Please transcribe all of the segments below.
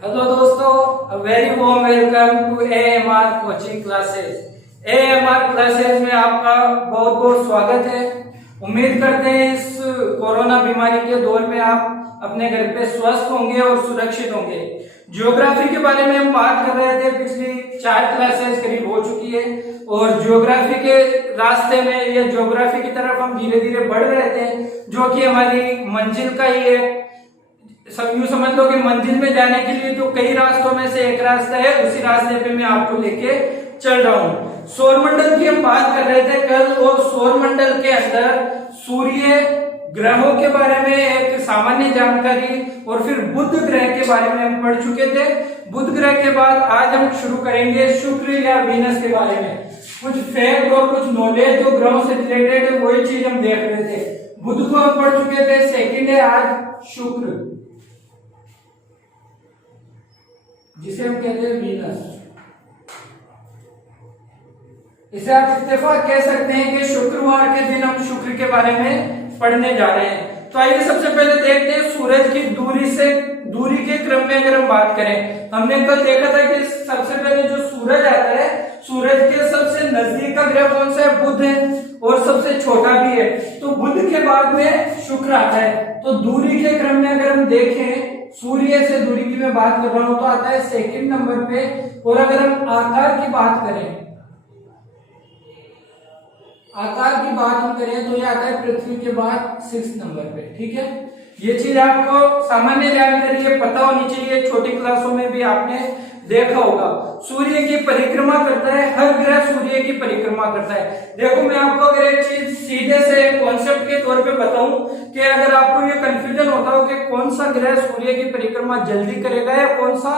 Hello दोस्तों, very warm welcome to AMR coaching classes. AMR classes में आपका बहुत बहुत स्वागत है। उम्मीद करते हैं इस कोरोना बीमारी के दौर में आप अपने घर पे स्वस्थ होंगे और सुरक्षित होंगे। ज्योग्राफी के बारे में हम बात कर रहे थे, पिछली 4 क्लासेस करीब हो चुकी है और ज्योग्राफी के रास्ते में या ज्योग्राफी की तरफ हम धीरे धीरे बढ़ रहे थे, जो कि हमारी मंजिल का ही है। सब यूं समझ लो कि मंजिल में जाने के लिए तो कई रास्तों में से एक रास्ता है, उसी रास्ते पे मैं आपको लेके चल रहा हूँ। सौरमंडल की हम बात कर रहे थे कल, और सौरमंडल के अंदर सूर्य ग्रहों के बारे में एक सामान्य जानकारी और फिर बुध ग्रह के बारे में हम पढ़ चुके थे। बुध ग्रह के बाद आज हम शुरू करेंगे शुक्र या वीनस के बारे में। कुछ फैक्ट और कुछ नॉलेज जो ग्रहों से रिलेटेड है वही चीज हम देख रहे थे। बुध को हम पढ़ चुके थे, सेकंड है आज शुक्र, जिसे हम कहते हैं वीनस। इसे आप इत्तेफाक कह सकते हैं कि शुक्रवार के दिन हम शुक्र के बारे में पढ़ने जा रहे हैं। तो आइए सबसे पहले देखते हैं सूरज की दूरी के क्रम में अगर हम बात करें, हमने कल देखा था कि सबसे पहले जो सूरज आता है, सूरज के सबसे नजदीक का ग्रह कौन सा है? बुध है, और सबसे छोटा भी है। तो बुध के बाद में शुक्र आता है। तो दूरी के क्रम में अगर हम देखें, सूर्य से दूरी की मैं बात कर रहा हूं तो आता है सेकंड नंबर पे। और अगर हम आकार की बात करें, तो ये आता है पृथ्वी के बाद 6 नंबर पे। ठीक है, ये चीज आपको सामान्य जानकारी है, पता होनी चाहिए। छोटी क्लासों में भी आपने देखा होगा। सूर्य की परिक्रमा करता है, हर ग्रह सूर्य की परिक्रमा करता है। देखो, मैं आपको अगर एक चीज सीधे से कॉन्सेप्ट के तौर पे बताऊं कि अगर आपको ये कंफ्यूजन होता हो कि कौन सा ग्रह सूर्य की परिक्रमा जल्दी करेगा या कौन सा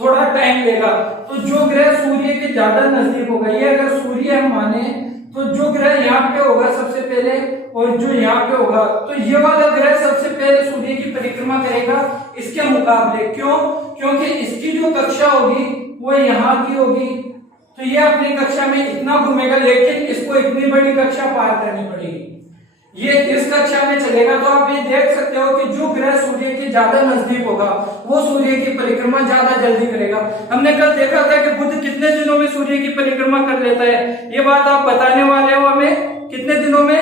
थोड़ा टाइम लेगा, तो जो ग्रह सूर्य के ज्यादा नजदीक होगा, ये अगर सूर्य हम माने तो जो ग्रह यहाँ पे होगा सबसे पहले और जो यहाँ पे होगा, तो ये वाला ग्रह सबसे पहले सूर्य की परिक्रमा करेगा इसके मुकाबले। क्यों? क्योंकि इसकी जो कक्षा होगी वो यहाँ की होगी, तो ये अपनी कक्षा में इतना घूमेगा, लेकिन इसको इतनी बड़ी कक्षा पार करनी पड़ेगी। ये इस कक्षा में चलेगा। तो आप ये देख सकते हो कि जो ग्रह सूर्य के ज्यादा नजदीक होगा वो सूर्य की परिक्रमा ज्यादा जल्दी करेगा। हमने कल देखा था कि बुध कितने दिनों में सूर्य की परिक्रमा कर लेता है, ये बात आप बताने वाले हो हमें। कितने दिनों में?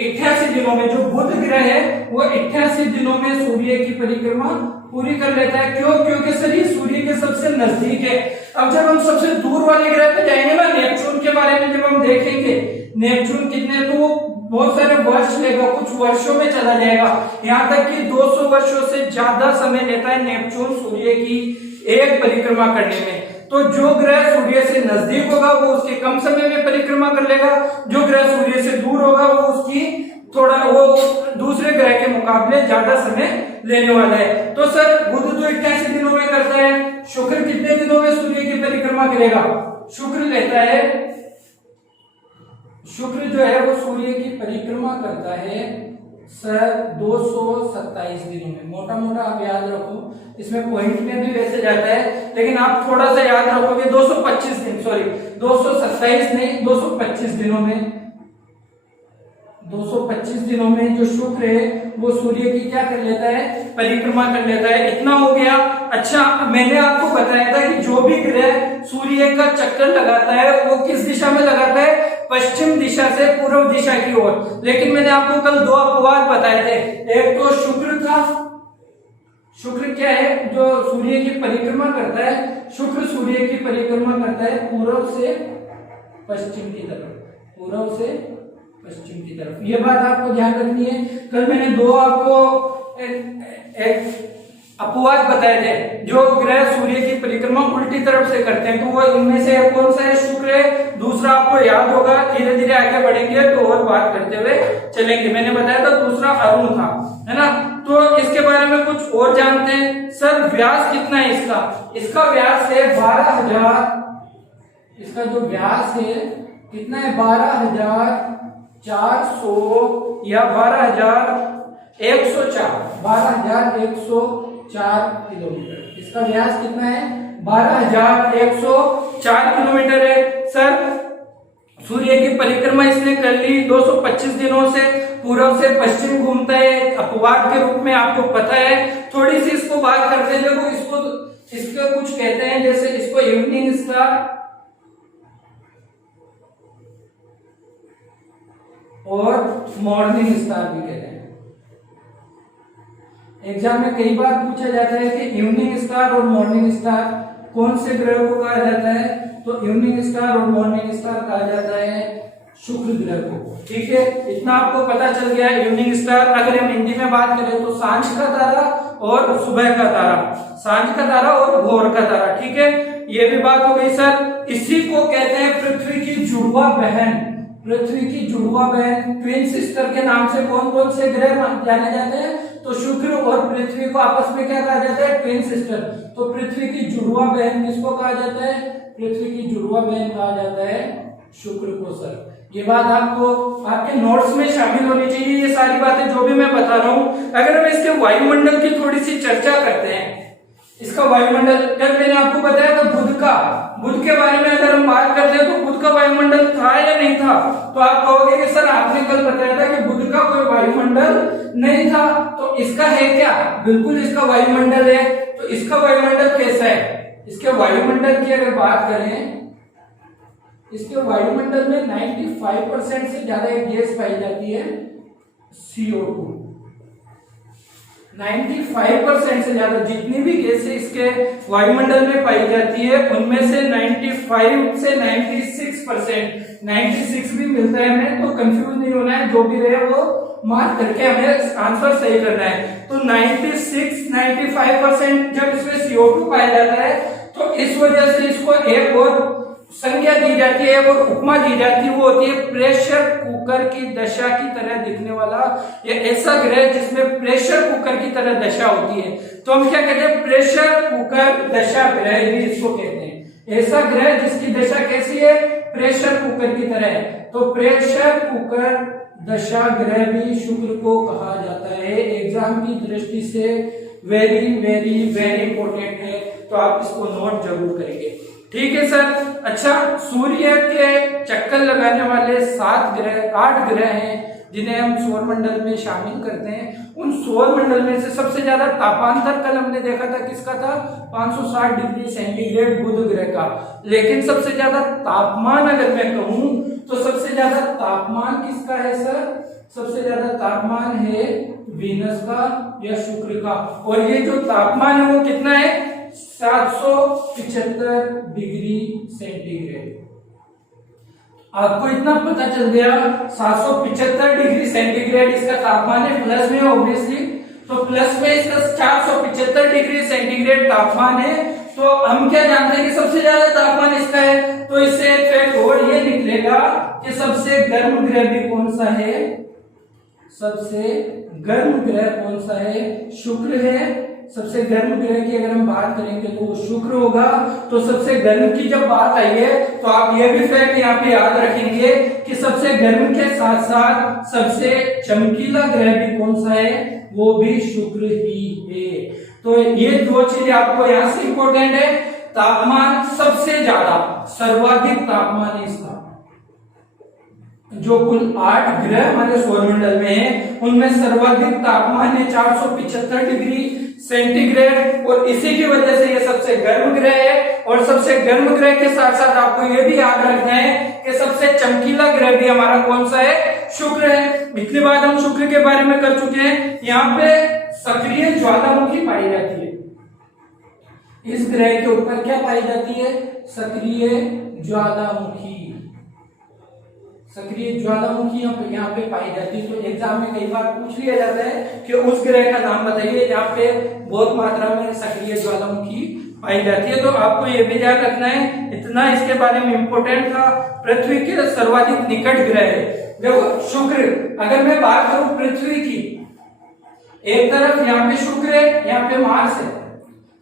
88 दिनों में। जो बुध ग्रह है वो 88 दिनों में सूर्य की परिक्रमा पूरी कर लेता है। क्यों? क्योंकि शरीर सूर्य के सबसे नजदीक है। अब जब हम सबसे दूर वाले ग्रह पे जाएंगे ना, नेपच्यून के बारे में जब हम देखेंगे, नेपच्यून कितने, तो बहुत सारे वर्ष लेगा, कुछ वर्षों में चला जाएगा। यहाँ तक कि 200 वर्षों से ज्यादा समय लेता है नेपच्यून सूर्य की एक परिक्रमा करने में। तो जो ग्रह सूर्य से नजदीक होगा वो उसके कम समय में परिक्रमा कर लेगा, जो ग्रह सूर्य से दूर होगा वो उसकी वो दूसरे ग्रह के मुकाबले ज्यादा समय लेने वाला है। तो सर, बुध तो 88 दिनों में करता है, शुक्र कितने दिनों में सूर्य की परिक्रमा करेगा? शुक्र लेता है, शुक्र जो है वो सूर्य की परिक्रमा करता है सर 227 दिनों में। मोटा मोटा आप याद रखो, इसमें पॉइंट में भी वैसे जाता है, लेकिन आप थोड़ा सा याद रखोगे 225 दिन, सॉरी 227 नहीं, 225 दिनों में। 225 दिनों में जो शुक्र है वो सूर्य की क्या कर लेता है? परिक्रमा कर लेता है। इतना हो गया। अच्छा, मैंने आपको बताया था कि जो भी ग्रह सूर्य का चक्कर लगाता है वो किस दिशा में लगाता है? पश्चिम दिशा से पूर्व दिशा की ओर। लेकिन मैंने आपको कल 2 अपवाद बताए थे। एक तो शुक्र था, शुक्र क्या है जो सूर्य की परिक्रमा करता है? शुक्र सूर्य की परिक्रमा करता है पूर्व से पश्चिम की तरफ, पूर्व से पश्चिम की तरफ। ये बात आपको ध्यान रखनी है। कल मैंने 2 आपको एक अपवाद बताए थे, जो ग्रह सूर्य की परिक्रमा उल्टी तरफ से करते हैं। तो वो इनमें से कौन सा है? शुक्र है। दूसरा आपको याद होगा, धीरे धीरे आगे बढ़ेंगे तो और बात करते हुए चलेंगे। मैंने बताया था दूसरा अरुण था, है ना। तो इसके बारे में कुछ और जानते हैं। सर, व्यास कितना है इसका? इसका व्यास है 12,000। इसका जो व्यास है कितना है? 12,400 या 12,104, 12,104 किलोमीटर। इसका व्यास कितना है? 12,104 किलोमीटर है। सर, सूर्य की परिक्रमा इसने कर ली 225 दिनों से, पूर्व से पश्चिम घूमता है। अपवाद के रूप में आपको पता है। थोड़ी सी इसको बात करते हैं। देखो, इसको इसके कुछ कहते हैं, जैसे इसको इवनिंग स्टार और मॉर्निंग स्टार भी कहते हैं। एग्जाम में कई बार पूछा जाता है कि इवनिंग स्टार और मॉर्निंग स्टार कौन से ग्रह को कहा जाता है, तो इवनिंग स्टार और मॉर्निंग स्टार कहा जाता है शुक्र ग्रह को। ठीक है, इतना आपको पता चल गया। इवनिंग स्टार अगर हम हिंदी में बात करें तो सांझ का तारा और सुबह का तारा, सांझ का तारा और भोर का तारा। ठीक है, ये भी बात हो गई सर। इसी को कहते हैं पृथ्वी की जुड़वा बहन। पृथ्वी की जुड़वा बहन, ट्विन सिस्टर के नाम से कौन कौन से ग्रह जाने जाते हैं, तो शुक्र और पृथ्वी को आपस में क्या कहा जाता है, ट्विन सिस्टर। तो पृथ्वी की जुड़वा बहन किसको कहा जाता है, पृथ्वी की जुड़वा बहन कहा जाता है शुक्र को। सर ये बात आपको आपके नोट्स में शामिल होनी चाहिए, ये सारी बातें जो भी मैं बता रहा हूं। अगर हम इसके वायुमंडल की थोड़ी सी चर्चा करते हैं, इसका वायुमंडल, जब मैंने आपको बताया था बुध के बारे में अगर हम बात करते हैं तो बुध का वायुमंडल था या नहीं था, तो आप कहोगे कि सर आपने कल बताया था कि बुध का कोई वायुमंडल नहीं था, तो इसका है क्या, बिल्कुल इसका वायुमंडल है। तो इसका वायुमंडल कैसा है, इसके वायुमंडल की अगर बात करें, इसके वायुमंडल में 95% से ज्यादा एक गैस पाई जाती है CO2। 95% से ज्यादा जितनी भी गैसें इसके वायुमंडल में पाई जाती है उनमें से 95 से 96%, 96 भी मिलता है हमें, तो कंफ्यूज नहीं होना है, जो भी रहे वो मार्क करके हमें आंसर सही करना है। तो 96-95% जब इसमें CO2 पाया जाता है तो इस वजह से इसको एक और संज्ञा दी जाती है और उपमा दी जाती है, वो होती है प्रेशर कुकर की दशा की तरह दिखने वाला, या ऐसा ग्रह जिसमें प्रेशर कुकर की तरह दशा होती है, तो हम क्या कहते हैं, प्रेशर कुकर दशा ग्रह भी इसको कहते हैं। ऐसा ग्रह जिसकी दशा कैसी है, प्रेशर कुकर की तरह है, तो प्रेशर कुकर दशा ग्रह भी शुक्र को कहा जाता है। एग्जाम की दृष्टि से वेरी वेरी वेरी इंपॉर्टेंट है, तो आप इसको नोट जरूर करेंगे। ठीक है सर। अच्छा, सूर्य के चक्कर लगाने वाले 8 ग्रह हैं जिन्हें हम सौर मंडल में शामिल करते हैं। उन सौर मंडल में से सबसे ज्यादा तापांतर कल हमने देखा था किसका था, 560 डिग्री सेंटीग्रेड बुध ग्रह का। लेकिन सबसे ज्यादा तापमान अगर मैं कहूं तो सबसे ज्यादा तापमान किसका है सर, सबसे ज्यादा तापमान है वीनस का या शुक्र का। और ये जो तापमान है वो कितना है, 775 डिग्री सेंटीग्रेड। आपको इतना पता चल गया, 775 डिग्री सेंटीग्रेड इसका तापमान है, प्लस में ऑब्वियसली, तो प्लस में इसका 475 डिग्री सेंटीग्रेड तापमान है। तो हम क्या जानते हैं कि सबसे ज्यादा तापमान इसका है, तो इससे फैक्ट और ये निकलेगा कि सबसे गर्म ग्रह भी कौन सा है, सबसे गर्म ग्रह कौन सा है, शुक्र है। सबसे गर्म ग्रह की अगर हम बात करेंगे तो वो शुक्र होगा। तो सबसे गर्म की जब बात आई है तो आप ये भी फैक्ट यहाँ पे याद रखेंगे कि सबसे गर्म के साथ साथ सबसे चमकीला ग्रह भी कौन सा है, वो भी शुक्र ही है। तो ये दो चीज आपको यहाँ से इंपॉर्टेंट है। तापमान सबसे ज्यादा, सर्वाधिक तापमान है इसका, जो कुल 8 ग्रह हमारे सौरमंडल में है उनमें सर्वाधिक तापमान है 475 डिग्री सेंटीग्रेड, और इसी की वजह से ये सबसे गर्म ग्रह है। और सबसे गर्म ग्रह के साथ साथ आपको ये भी याद रखना है कि सबसे चमकीला ग्रह भी हमारा कौन सा है, शुक्र है। पिछली बार हम शुक्र के बारे में कर चुके हैं। यहाँ पे सक्रिय ज्वालामुखी पाई जाती है, इस ग्रह के ऊपर क्या पाई जाती है, सक्रिय ज्वालामुखी। सक्रिय ज्वालामुखी यहाँ पे पाई जाती है। तो एग्जाम में कई बार पूछ लिया जाता है कि उस ग्रह का नाम बताइए जहाँ पे बहुत मात्रा में सक्रिय ज्वालामुखी पाई जाती है। तो आपको ये भी याद रखना है, इतना इसके बारे में इंपॉर्टेंट था। पृथ्वी के सर्वाधिक निकट ग्रह है, देखो शुक्र। अगर मैं बात करूं पृथ्वी की, एक तरफ यहाँ पे शुक्र है, यहाँ पे मार्स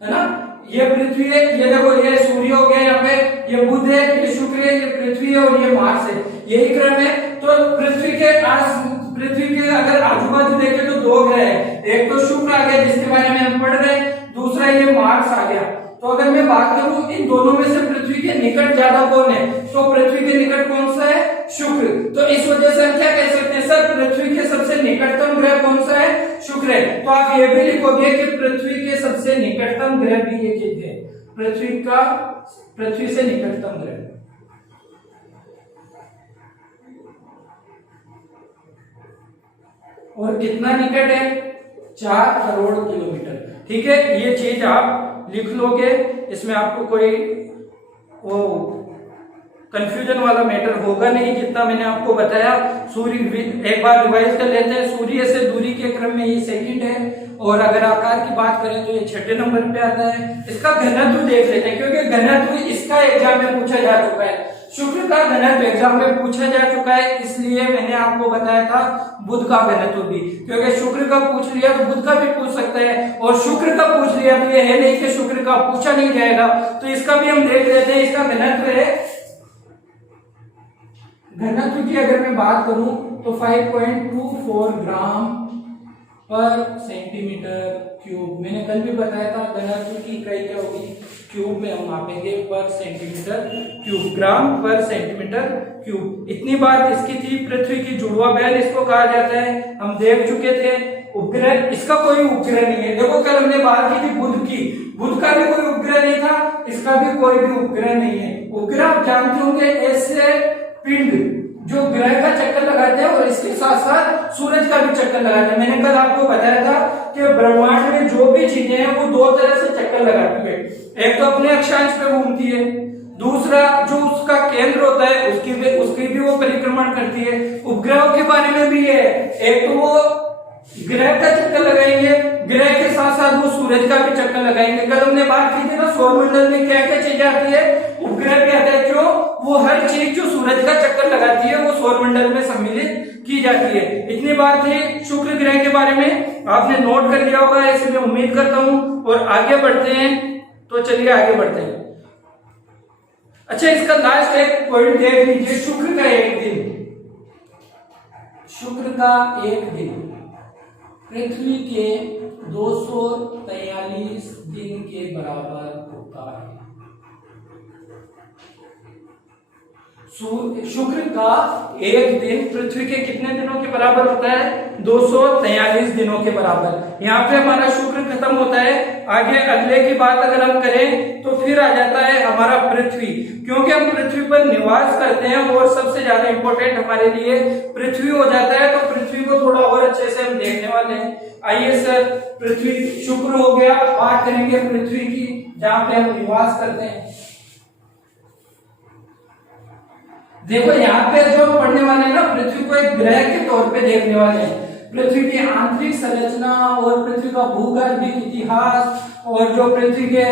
है ना, ये पृथ्वी है, ये देखो ये सूर्य हो गया, यहाँ पे ये बुध है, ये शुक्र है, ये पृथ्वी है और ये मार्स है, यही क्रम है। तो पृथ्वी के अगर आजू बाजू देखें तो 2 ग्रह है, एक तो शुक्र आ गया जिसके बारे में हम पढ़ रहे हैं, दूसरा ये मार्स आ गया। तो अगर मैं बात करूं इन दोनों में से पृथ्वी के निकट ज्यादा कौन है, तो पृथ्वी के निकट कौन सा है, शुक्र। तो इस वजह से हम क्या कह सकते हैं सर, पृथ्वी के सबसे निकटतम ग्रह कौन सा है, शुक्र है। तो आप ये भी लिखोगे कि पृथ्वी के सबसे निकट निकटतम ग्रह भी ये है, पृथ्वी से निकटतम ग्रह। और कितना निकट है? 4 करोड़ किलोमीटर। ठीक है, ये चीज आप लिख लोगे, इसमें आपको कोई वो कंफ्यूजन वाला मैटर होगा नहीं, जितना मैंने आपको बताया। सूर्य, एक बार रिवाइज कर लेते हैं। सूर्य से दूरी के क्रम में ये सेकंड है, और अगर आकार की बात करें तो ये 6ठे नंबर पे आता है। इसका घनत्व देख लेते हैं, क्योंकि घनत्व इसका एग्जाम में पूछा जा चुका है। शुक्र का घनत्व एग्जाम में पूछा जा चुका है, इसलिए मैंने आपको बताया था बुध का घनत्व भी, क्योंकि शुक्र का पूछ लिया तो बुध का भी पूछ सकता है, और शुक्र का पूछ लिया तो ये है नहीं कि शुक्र का पूछा नहीं जाएगा। तो इसका भी हम देख लेते हैं। इसका घनत्व है, घनत्व की अगर मैं बात करूं तो 5.24 ग्राम पर सेंटीमीटर क्यूब। मैंने कल भी बताया था घनत्व की इकाई क्या होगी, क्यूब में हम मापेंगे पर सेंटीमीटर क्यूब, ग्राम पर सेंटीमीटर क्यूब। इतनी बात इसकी थी। पृथ्वी की जुड़वा बहन इसको कहा जाता है, हम देख चुके थे। उपग्रह, इसका कोई उपग्रह नहीं है। देखो कल हमने बात की थी बुध की, बुध का भी कोई उपग्रह नहीं था, इसका भी कोई भी उपग्रह नहीं है। उपग्रह आप जानते होंगे ऐसे पिंड जो ग्रह का चक्कर लगाते हैं और इसके साथ साथ सूरज का भी चक्कर लगाते हैं। मैंने कल आपको बताया था कि ब्रह्मांड में जो भी चीजें हैं वो दो तरह से चक्कर लगाती है। एक तो अपने अक्षांश पे घूमती है, दूसरा जो उसका केंद्र होता है उसकी भी वो परिक्रमण करती है। उपग्रहों के बारे में भी है, एक तो वो ग्रह का चक्कर लगाएंगे, ग्रह के साथ साथ वो सूरज का भी चक्कर लगाएंगे। कल हमने बात की थी ना सौरमंडल में क्या क्या चीजें आती है, उपग्रह भी आता है। क्यों? वो हर चीज जो सूरज का चक्कर लगाती है वो सौरमंडल में सम्मिलित की जाती है। इतनी बात थी शुक्र ग्रह के बारे में, आपने नोट कर लिया होगा ऐसे मैं उम्मीद करता हूं। और आगे बढ़ते हैं, तो चलिए आगे बढ़ते हैं। अच्छा, इसका लास्ट एक पॉइंट देख लीजिए, शुक्र का एक दिन, शुक्र का एक दिन पृथ्वी के 243 दिन के बराबर होता है। शुक्र का एक दिन पृथ्वी के कितने दिनों के बराबर होता है? 243 दिनों के बराबर। यहाँ पे हमारा शुक्र खत्म होता है। आगे अगले की बात अगर हम करें तो फिर आ जाता है हमारा पृथ्वी, क्योंकि हम पृथ्वी पर निवास करते हैं और सबसे ज्यादा इंपॉर्टेंट हमारे लिए पृथ्वी हो जाता है। तो पृथ्वी को थोड़ा और अच्छे से हम देखने वाले हैं। आइए सर, पृथ्वी, शुक्र हो गया, बात करेंगे पृथ्वी की जहां पे हम निवास करते हैं। देखो यहाँ पे जो पढ़ने वाले हैं ना, पृथ्वी को एक ग्रह के तौर पे देखने वाले हैं। पृथ्वी की आंतरिक संरचना और पृथ्वी का भूगर्भिक इतिहास और जो पृथ्वी के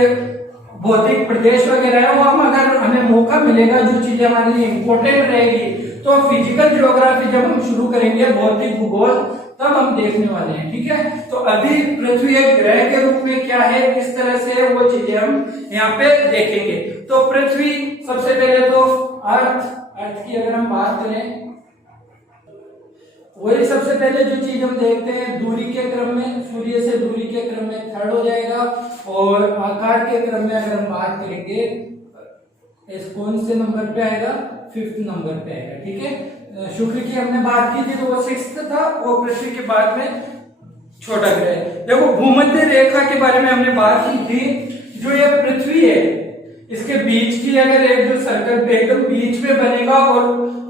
भौतिक प्रदेश वगैरह है, वो हम अगर हमें मौका मिलेगा, जो चीजें हमारे लिए इंपॉर्टेंट रहेगी, तो फिजिकल ज्योग्राफी जब हम शुरू करेंगे, भौतिक भूगोल, तब हम देखने वाले हैं। ठीक है, तो अभी पृथ्वी एक ग्रह के रूप में क्या है, किस तरह से वो चीजें हम यहाँ पे देखेंगे। तो पृथ्वी, सबसे पहले तो अर्थ की अगर हम बात करें, वही सबसे पहले जो चीज हम देखते हैं दूरी के क्रम में, सूर्य से दूरी के क्रम में थर्ड हो जाएगा, और आकार के क्रम में अगर हम बात करेंगे इस कौन से नंबर पे आएगा, 5th नंबर पे आएगा। ठीक है, शुक्र की हमने बात की थी तो वो 6th था, वो पृथ्वी के बाद में छोटा ग्रह है। देखो भूमध्य रेखा के बारे में हमने बात की थी। जो ये पृथ्वी है, इसके बीच की अगर एक जो सर्कल एकदम बीच में बनेगा, और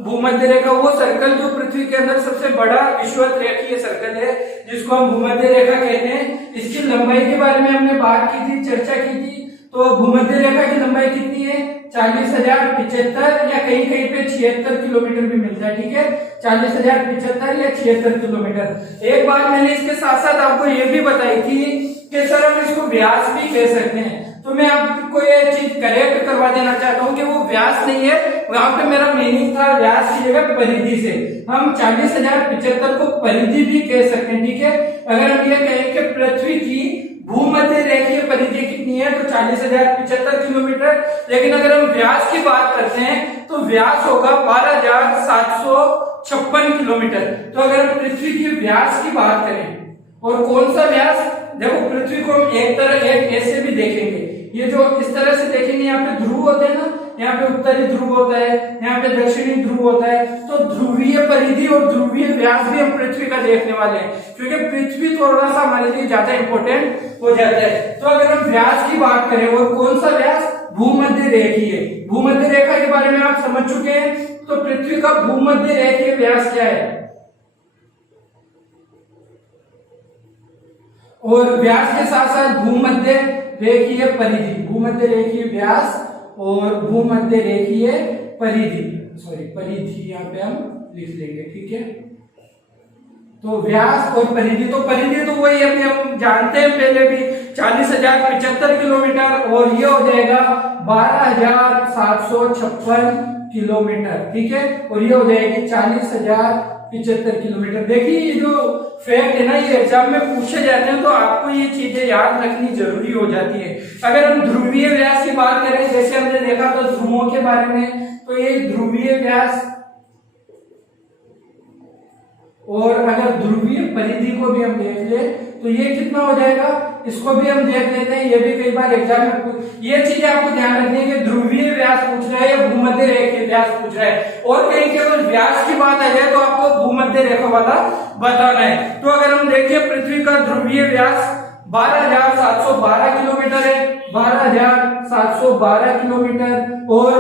भूमध्य रेखा, वो सर्कल जो पृथ्वी के अंदर सबसे बड़ा विषुवत रेखीय सर्कल है, जिसको हम भूमध्य रेखा कहते हैं। इसकी लंबाई के बारे में हमने बात की थी, चर्चा की थी। तो भूमध्य रेखा की लंबाई कितनी है? 40,075 या कहीं कहीं पे 76 किलोमीटर भी मिलता है। ठीक है, 40,075 या 76 किलोमीटर। एक बात मैंने इसके साथ साथ आपको ये भी बताई थी कि सर हम इसको व्यास भी कह सकते हैं। तो मैं आपको ये चीज करेक्ट करवा देना चाहता हूँ कि वो व्यास नहीं है, वहां पे मेरा मीनिंग था व्यास की जगह परिधि से। हम 40,075 को परिधि भी कह सकते हैं। ठीक है, अगर हम ये कहें कि पृथ्वी की भूमध्य रेखीय परिधि कितनी है, तो 40,075 किलोमीटर। लेकिन अगर हम व्यास की बात करते हैं तो व्यास होगा 12,756 किलोमीटर। तो अगर हम पृथ्वी की व्यास की बात करें, और कौन सा व्यास, देखो पृथ्वी को हम एक तरह एक ऐसे भी देखेंगे, ये जो इस तरह से देखेंगे, यहाँ पे ध्रुव होते हैं ना, यहाँ पे उत्तरी ध्रुव होता है, यहाँ पे दक्षिणी ध्रुव होता है। तो ध्रुवीय परिधि और ध्रुवीय व्यास भी हम पृथ्वी का देखने वाले हैं, क्योंकि पृथ्वी थोड़ा सा हमारे लिए ज्यादा इंपॉर्टेंट हो जाता है। तो अगर हम व्यास की बात करें, और कौन सा व्यास, भूमध्य रेखीय, भूमध्य रेखा के बारे में आप समझ चुके हैं। तो पृथ्वी का भूमध्य रेखीय व्यास क्या है, और व्यास के साथ साथ भूमध्य रेखीय परिधि, भूमध्य रेखीय व्यास और भूमध्य रेखीय परिधि, सॉरी परिधि यहाँ पे हम लिख लेंगे, ठीक है। तो व्यास और परिधि, तो परिधि तो वही अभी हम जानते हैं पहले भी, 40,075 किलोमीटर, और ये हो जाएगा 12,756 किलोमीटर, ठीक है। और ये हो जाएगी 40,075 किलोमीटर। देखिए ये जो फैक्ट है ना, ये एग्जाम में पूछे जाते हैं, तो आपको ये चीजें याद रखनी जरूरी हो जाती है। अगर हम ध्रुवीय व्यास की बात करें, जैसे हमने देखा तो ध्रुवों के बारे में, तो ये ध्रुवीय व्यास, और अगर ध्रुवीय परिधि को भी हम देख ले तो ये कितना हो जाएगा, इसको भी हम देख लेते हैं। ये भी कई बार एग्जाम में ये चीजें आपको ध्यान रखनी है कि ध्रुवीय व्यास पूछ रहा है या भूमध्य रेखीय व्यास पूछ रहा है, और कहीं केवल व्यास की बात आ जाए तो आपको भूमध्य रेखा वाला बताना है। तो अगर हम देखें पृथ्वी का ध्रुवीय व्यास 12,712 किलोमीटर है, 12,712 किलोमीटर, और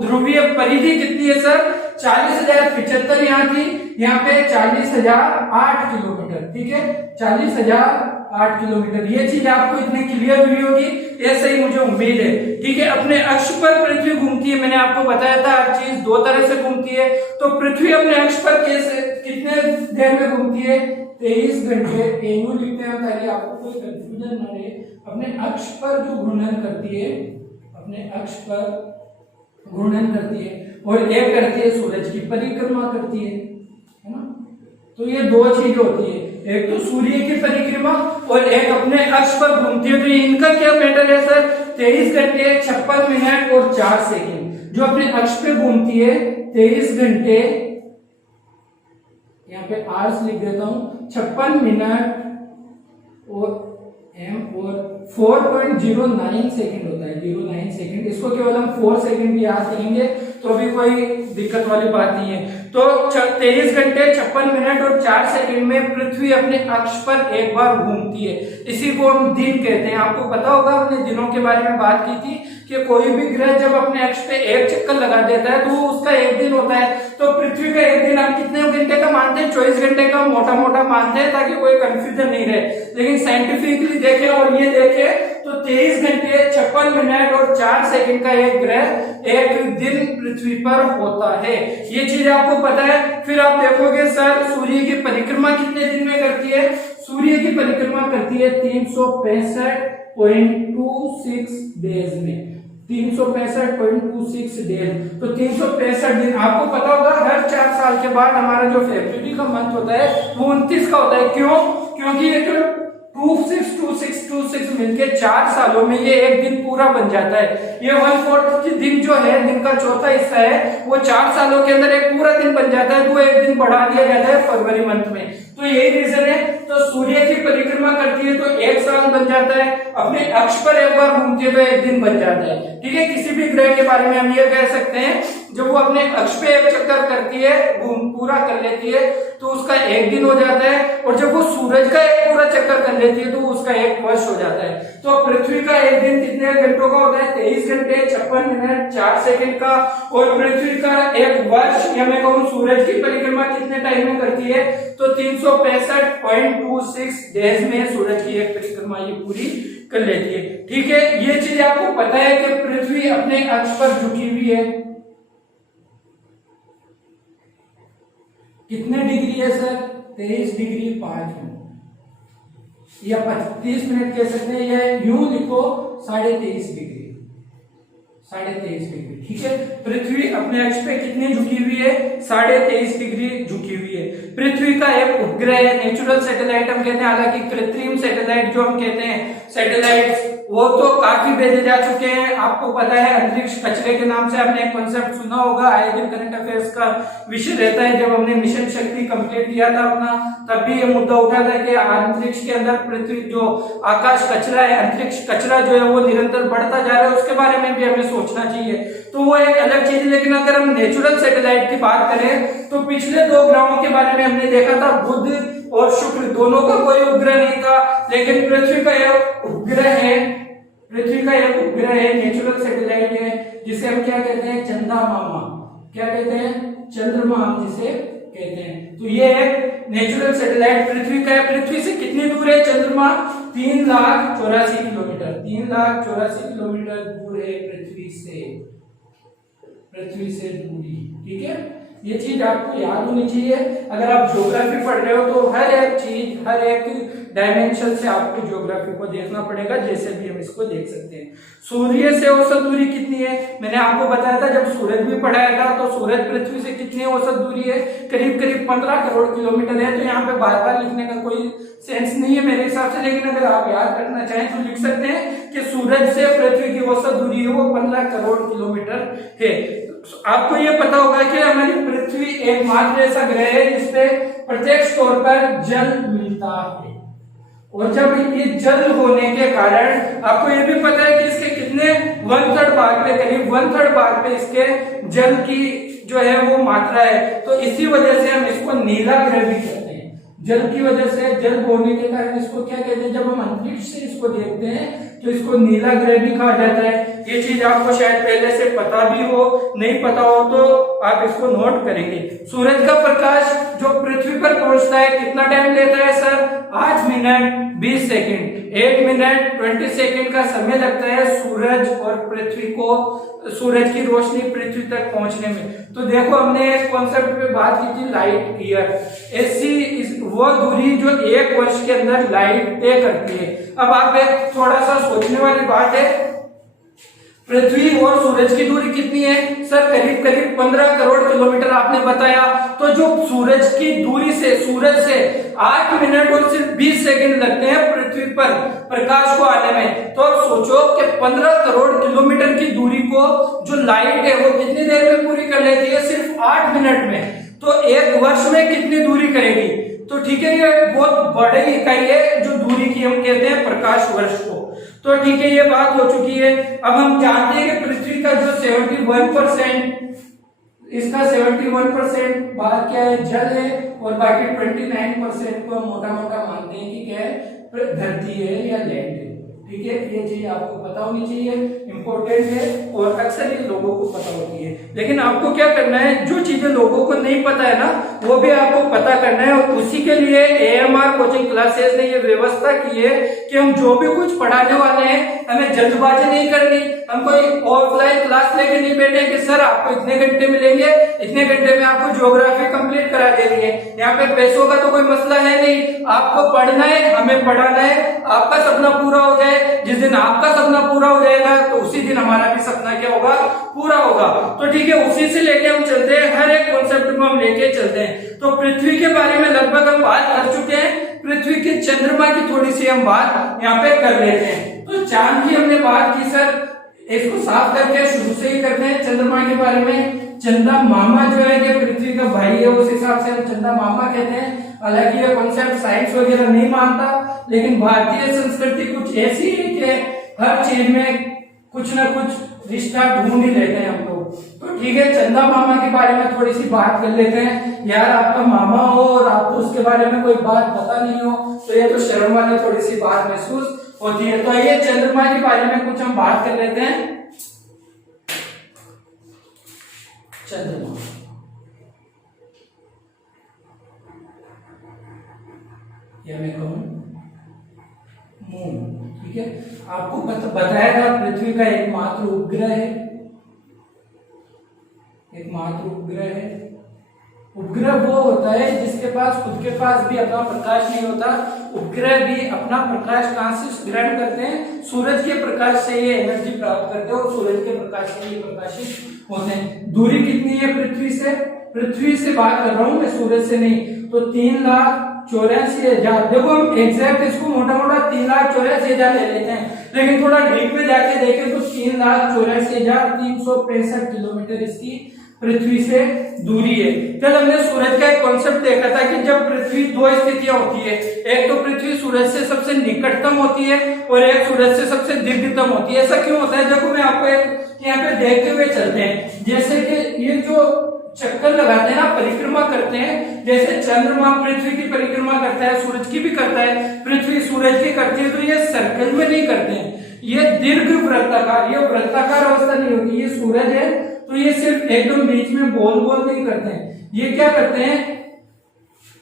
ध्रुवीय परिधि कितनी है सर, 40,075 यहाँ थी, यहाँ पे 40,008 किलोमीटर, ठीक है, 40,008 किलोमीटर। ये चीज आपको इतनी क्लियर हुई होगी, ऐसे ही मुझे उम्मीद है, ठीक है। अपने अक्ष पर पृथ्वी घूमती है, मैंने आपको बताया था हर चीज दो तरह से घूमती है। तो पृथ्वी अपने अक्ष पर कैसे, कितने देर में घूमती है, 23 घंटे। एनु लिखते हैं ताकि आपको कोई कंफ्यूजन ना रहे। अपने अक्ष पर जो घूर्णन करती है, अपने अक्ष पर घूर्णन करती है, और एक करती है सूरज की परिक्रमा करती है ना। तो ये दो चीज होती है, एक तो सूर्य की परिक्रमा और एक अपने अक्ष पर घूमती है। तो इनका क्या मैटर है सर, 23 घंटे 56 मिनट और 4 सेकंड। जो अपने अक्ष पे घूमती है 23 घंटे, यहाँ पे आवर्स लिख देता हूं, 56 मिनट और एम और 4.09 सेकंड होता है, 09 सेकंड। इसको केवल हम 4 सेकंड भी याद करेंगे तो भी कोई दिक्कत वाली बात नहीं है। तो 23 घंटे 56 मिनट और 4 सेकंड में पृथ्वी अपने अक्ष पर एक बार घूमती है। इसी को हम दिन कहते हैं। आपको पता होगा, हमने दिनों के बारे में बात की थी कि कोई भी ग्रह जब अपने अक्ष पे एक चक्कर लगा देता है तो उसका एक दिन होता है। तो पृथ्वी का एक दिन हम कितने घंटे का मानते हैं, 24 घंटे का मोटा मोटा मानते हैं, ताकि कोई कंफ्यूजन नहीं रहे। लेकिन साइंटिफिकली देखें और ये देखें तो 23 घंटे 56 मिनट और 4 सेकंड का एक ग्रह एक दिन पृथ्वी पर होता है। ये चीज आपको पता है। फिर आप देखोगे सर सूर्य की परिक्रमा कितने दिन में करती है, सूर्य की परिक्रमा करती है 365.26 डेज में, 365.26 डेज। तो 365 दिन, आपको पता होगा हर 4 साल के बाद हमारा जो फरवरी का मंथ होता है वो 29 का होता है। क्यों? क्योंकि ये जो 26 मिलके 4 सालों में ये एक दिन पूरा बन जाता है। ये 1/4 दिन जो है, दिन का चौथा हिस्सा है, वो 4 सालों के अंदर एक पूरा दिन बन जाता है। तो एक दिन बढ़ा दिया जाता है फरवरी मंथ में। तो यही रीजन है। तो सूर्य की परिक्रमा करती है तो 1 साल बन जाता है, अपने अक्ष पर एक बार घूमती है तो एक दिन बन जाता है। ठीक है, किसी भी ग्रह के बारे में हम ये कह सकते हैं, जब वो अपने अक्ष पे एक चक्कर करती है, घूम पूरा कर लेती है, तो उसका एक दिन हो जाता है। और जब वो सूरज का एक पूरा चक्कर कर लेती है तो उसका एक वर्ष हो जाता है। तो पृथ्वी का एक दिन कितने घंटों का होता है? 23 घंटे 56 मिनट 4 सेकंड का। और पृथ्वी का एक वर्ष, या मैं कहूँ सूरज की परिक्रमा कितने टाइम में करती है? तो 365.26 डेज में सूरज की एक परिक्रमा ये पूरी कर लेती है। ठीक है, ये चीज आपको पता है कि पृथ्वी अपने अक्ष पर झुकी हुई है। कितने डिग्री है सर? 23 डिग्री 5 मिनट या 35 मिनट कह सकते हैं, या यूं लिखो 23.5 डिग्री, 23.5 डिग्री। ठीक है, पृथ्वी अपने अक्ष पे कितनी झुकी हुई है? 23.5 डिग्री झुकी हुई है। पृथ्वी का एक उपग्रह है, नेचुरल सैटेलाइट हम कहते हैं, हालांकि कृत्रिम सैटेलाइट जो हम कहते हैं सैटेलाइट, वो तो काफी भेजे जा चुके हैं। आपको पता है अंतरिक्ष कचरे के नाम से आपने एक कॉन्सेप्ट सुना होगा, आए दिन करंट अफेयर्स का विषय रहता है। जब हमने मिशन शक्ति कंप्लीट किया था अपना, तब भी ये मुद्दा उठा था कि अंतरिक्ष के अंदर पृथ्वी जो आकाश कचरा है, अंतरिक्ष कचरा जो है वो निरंतर बढ़ता जा रहा है, उसके बारे में भी हमें सोचना चाहिए। तो वो एक अलग चीज है। लेकिन अगर हम नेचुरल सैटेलाइट की बात करें तो पिछले 2 ग्रहों के बारे में हमने देखा था, बुध और शुक्र दोनों का कोई उपग्रह नहीं था, लेकिन पृथ्वी का एक उपग्रह है, पृथ्वी का एक उपग्रह है, नेचुरल सैटेलाइट है, जिसे हम क्या कहते हैं, चंदा मामा। क्या कहते हैं, चंद्रमा हम जिसे कहते हैं। तो ये एक नेचुरल सैटेलाइट पृथ्वी का है। पृथ्वी से कितनी दूर है चंद्रमा? 3,84,000 किलोमीटर, 3,84,000 किलोमीटर दूर है पृथ्वी से दूरी। ठीक है, ये चीज आपको याद होनी चाहिए। अगर आप ज्योग्राफी पढ़ रहे हो तो हर एक चीज, हर एक डायमेंशन से आपको ज्योग्राफी को देखना पड़ेगा, जैसे भी हम इसको देख सकते हैं। सूर्य से औसत दूरी कितनी है? मैंने आपको बताया था जब सूरज भी पढ़ाया था, तो सूरज पृथ्वी से कितनी औसत दूरी है? करीब करीब 15 करोड़ किलोमीटर है। तो यहाँ पे बार बार लिखने का कोई सेंस नहीं है मेरे हिसाब से, लेकिन अगर आप याद रखना चाहें तो लिख सकते हैं कि सूरज से पृथ्वी की औसत दूरी है वो 15 करोड़ किलोमीटर है। आपको ये पता होगा कि हमारी पृथ्वी एकमात्र ऐसा ग्रह है जिसपे प्रत्यक्ष तौर पर जल मिलता है, और जब ये जल होने के कारण आपको ये भी पता है कि इसके कितने 1/3 भाग पे, करीब 1/3 भाग पे इसके जल की जो है वो मात्रा है। तो इसी वजह से हम इसको नीला ग्रह भी कहते हैं। जल की वजह से, जल होने के कारण इसको क्या कहते हैं? जब हम अंतरिक्ष से इसको देखते हैं तो इसको नीला ग्रह भी कहा जाता है। ये चीज आपको शायद पहले से पता भी हो, नहीं पता हो तो आप इसको नोट करेंगे। सूरज का प्रकाश जो पृथ्वी पर पहुंचता है कितना टाइम लेता है sir? 8 minute 20 second, 8 minute 20 second का समय लगता है सूरज और पृथ्वी को, सूरज की रोशनी पृथ्वी तक पहुंचने में। तो देखो हमने एक कॉन्सेप्ट पे बात की थी, लाइट ईयर। ऐसी वो दूरी जो 1 वर्ष के अंदर लाइट तय करती है। अब आप एक थोड़ा सा सोचने वाली बात है, पृथ्वी और सूरज की दूरी कितनी है सर? करीब करीब 15 करोड़ किलोमीटर आपने बताया। तो जो सूरज की दूरी से, सूरज से 8 मिनट और सिर्फ 20 सेकंड लगते हैं पृथ्वी पर प्रकाश को आने में, तो सोचो कि 15 करोड़ किलोमीटर की दूरी को जो लाइट है वो कितनी देर में पूरी कर लेती है? सिर्फ 8 मिनट में। तो 1 वर्ष में कितनी दूरी करेगी? तो ठीक है, ये बहुत बड़ी इकाई है जो दूरी की हम कहते हैं प्रकाश वर्ष को। तो ठीक है, ये बात हो चुकी है। अब हम जानते हैं कि पृथ्वी का जो 71%, इसका 71% बात क्या है? जल है, और बाकी 29% को मोटा मोटा मानते हैं कि क्या है? धरती है या लैंड है। ठीक है, ये चीज आपको पता होनी चाहिए, इंपॉर्टेंट है, और अक्सर ये लोगों को पता होती है। लेकिन आपको क्या करना है, जो चीजें लोगों को नहीं पता है ना, वो भी आपको पता करना है। और उसी के लिए AMR कोचिंग क्लासेस ने ये व्यवस्था की है कि हम जो भी कुछ पढ़ाने वाले हैं, हमें जल्दबाजी नहीं करनी। हम कोई ऑफलाइन क्लास लेके नहीं बैठे कि सर आपको इतने घंटे मिलेंगे, इतने घंटे में आपको ज्योग्राफी कंप्लीट करा देनी है। यहाँ पे पैसों का तो कोई मसला है नहीं, आपको पढ़ना है, हमें पढ़ाना है, आपका सपना पूरा हो जाए। जिस दिन आपका सपना पूरा हो जाएगा तो उसी दिन हमारा भी सपना क्या होगा? पूरा होगा। तो ठीक है, उसी से लेके हम चलते हैं, हर एक कॉन्सेप्ट को हम लेके चलते हैं। तो पृथ्वी के बारे में लगभग हम बात कर चुके हैं। पृथ्वी के चंद्रमा की थोड़ी सी हम बात यहाँ पे कर लेते हैं। तो चांद की हमने बात की सर, इसको साफ करके शुरू से ही करते हैं। चंद्रमा के बारे में, चंदा मामा जो है कि पृथ्वी का भाई है, उस हिसाब से हम चंदा मामा कहते हैं। हालांकि ये कॉन्सेप्ट साइंस वगैरह नहीं मानता, लेकिन भारतीय संस्कृति कुछ ऐसी है कि हर चीज में कुछ ना कुछ रिश्ता ढूंढ ही लेते हैं हम लोग। तो ठीक है, चंदा मामा के बारे में थोड़ी सी बात कर लेते हैं। यार आपका मामा हो और आपको उसके बारे में कोई बात पता नहीं हो तो ये तो शर्म वाली थोड़ी सी बात महसूस होती है। तो ये चंद्रमा के बारे में कुछ हम बात कर लेते हैं। चंद्रमा, या मैं कहूं मून। ठीक है, आपको बताया था पृथ्वी का एकमात्र उपग्रह है, एकमात्र उपग्रह है। उपग्रह वो होता है जिसके पास खुद के पास भी अपना प्रकाश नहीं होता। उपग्रह भी अपना प्रकाश कहां से ग्रहण करते हैं? सूरज के प्रकाश से ये एनर्जी प्राप्त करते हैं और सूरज के प्रकाश से ये प्रकाशित होते हैं। दूरी कितनी है पृथ्वी से? पृथ्वी से बात कर रहा हूं मैं, सूरज से नहीं। तो 3,84,000 3,84,000। देखो हम एग्जैक्ट इसको मोटा मोटा 3,84,000 ले लेते हैं, लेकिन थोड़ा डीप में जाके देखें तो 3,84,365 किलोमीटर इसकी पृथ्वी से दूरी है। कल हमने सूरज का एक कॉन्सेप्ट देखा था कि जब पृथ्वी दो स्थितियां होती है, एक तो पृथ्वी सूरज से सबसे निकटतम होती है और एक सूरज से सबसे दीर्घतम होती है। ऐसा क्यों होता है? देखो मैं आपको एक यहाँ पे देखते हुए चलते हैं। जैसे कि ये जो चक्कर लगाते हैं ना, परिक्रमा करते हैं, जैसे चंद्रमा पृथ्वी की परिक्रमा करता है, सूरज की भी करता है, पृथ्वी सूरज की करती है, तो ये सर्कल में नहीं करते हैं, ये दीर्घ वृत्ताकार, ये वृत्ताकार अवस्था नहीं होती। ये सूरज है तो ये सिर्फ एकदम बीच में गोल गोल नहीं करते हैं, ये क्या करते हैं,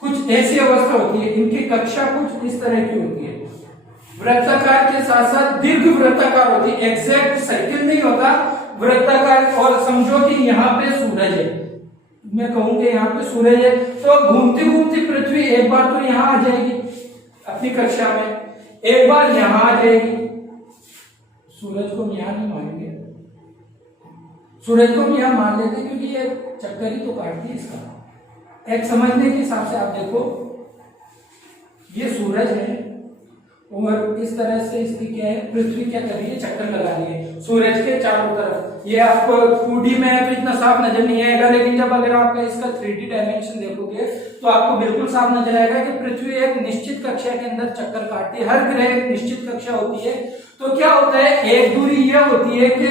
कुछ ऐसी अवस्था होती है, इनकी कक्षा कुछ इस तरह की होती है, वृत्ताकार के साथ साथ दीर्घ वृत्ताकार होती है, एग्जैक्ट सर्किल नहीं होता, वृत्ताकार। और समझो कि यहाँ पे सूरज है, मैं कहूं कि यहाँ पे सूरज है, तो घूमती घूमती पृथ्वी एक बार तो यहाँ आ जाएगी अपनी कक्षा में, एक बार यहाँ आ जाएगी। सूरज को हम यहाँ नहीं मानेंगे, सूरज को हम यहाँ मान लेते क्योंकि ये चक्कर ही तो काटती है इसका। एक समझने के हिसाब से आप देखो, ये सूरज है और इस तरह से इसकी क्या है, पृथ्वी क्या कर रही है, चक्कर लगा रही है सूरज के चारों तरफ। ये आपको 2D में है तो इतना साफ नजर नहीं आएगा, लेकिन जब अगर आपका इसका 3D डायमेंशन देखोगे तो आपको बिल्कुल साफ नजर आएगा कि पृथ्वी एक निश्चित कक्षा के अंदर चक्कर काटती है। हर ग्रह एक निश्चित कक्षा होती है। तो क्या होता है, एक दूरी यह होती है कि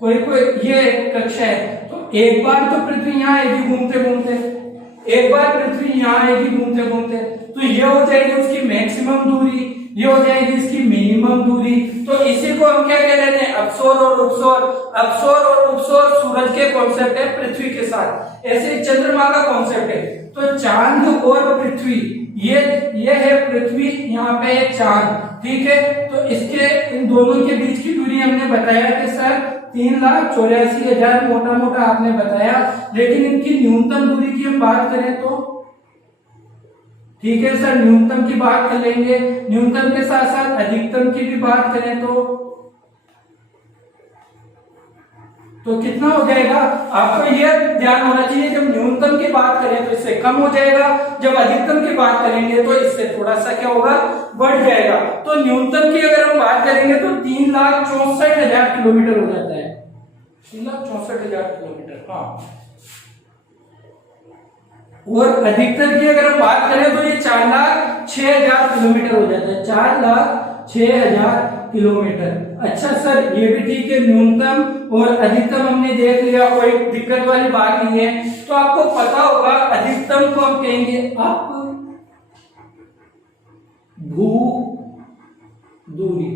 कोई कोई ये कक्षा है, तो एक बार तो पृथ्वी यहाँ आएगी घूमते घूमते, एक बार पृथ्वी यहाँ आएगी घूमते घूमते, तो ये हो जाएगी उसकी मैक्सिमम दूरी, ये हो जाएगी इसकी मिनिमम दूरी। तो इसी को हम क्या कह रहे हैं, अपसोर और उपसोर। अपसोर और उपसोर सूरज के कॉन्सेप्ट है पृथ्वी के साथ, ऐसे चंद्रमा का कॉन्सेप्ट है। तो चांद और पृथ्वी, ये है पृथ्वी, यहाँ पे एक चांद, ठीक है। तो इसके इन दोनों के बीच की दूरी हमने बताया कि सर 3,84,000 मोटा मोटा आपने बताया, लेकिन इनकी न्यूनतम दूरी की हम बात करें तो ठीक है सर, न्यूनतम की बात कर लेंगे, न्यूनतम के साथ साथ अधिकतम की भी बात करें तो कितना हो जाएगा। आपको यह ध्यान होना चाहिए, जब न्यूनतम की बात करें तो इससे कम हो जाएगा, जब अधिकतम की बात करेंगे तो इससे थोड़ा सा क्या होगा, बढ़ जाएगा। तो न्यूनतम की अगर हम बात करेंगे तो 3,64,000 किलोमीटर हो जाता है, 3,64,000 किलोमीटर। हाँ, और अधिकतर की अगर हम बात करें तो ये 4,06,000 किलोमीटर हो जाता है, 4,06,000 किलोमीटर। अच्छा सर, ये भी ठीक है, न्यूनतम और अधिकतम हमने देख लिया, कोई दिक्कत वाली बात नहीं है। तो आपको पता होगा अधिकतम को हम कहेंगे अप भू दूरी।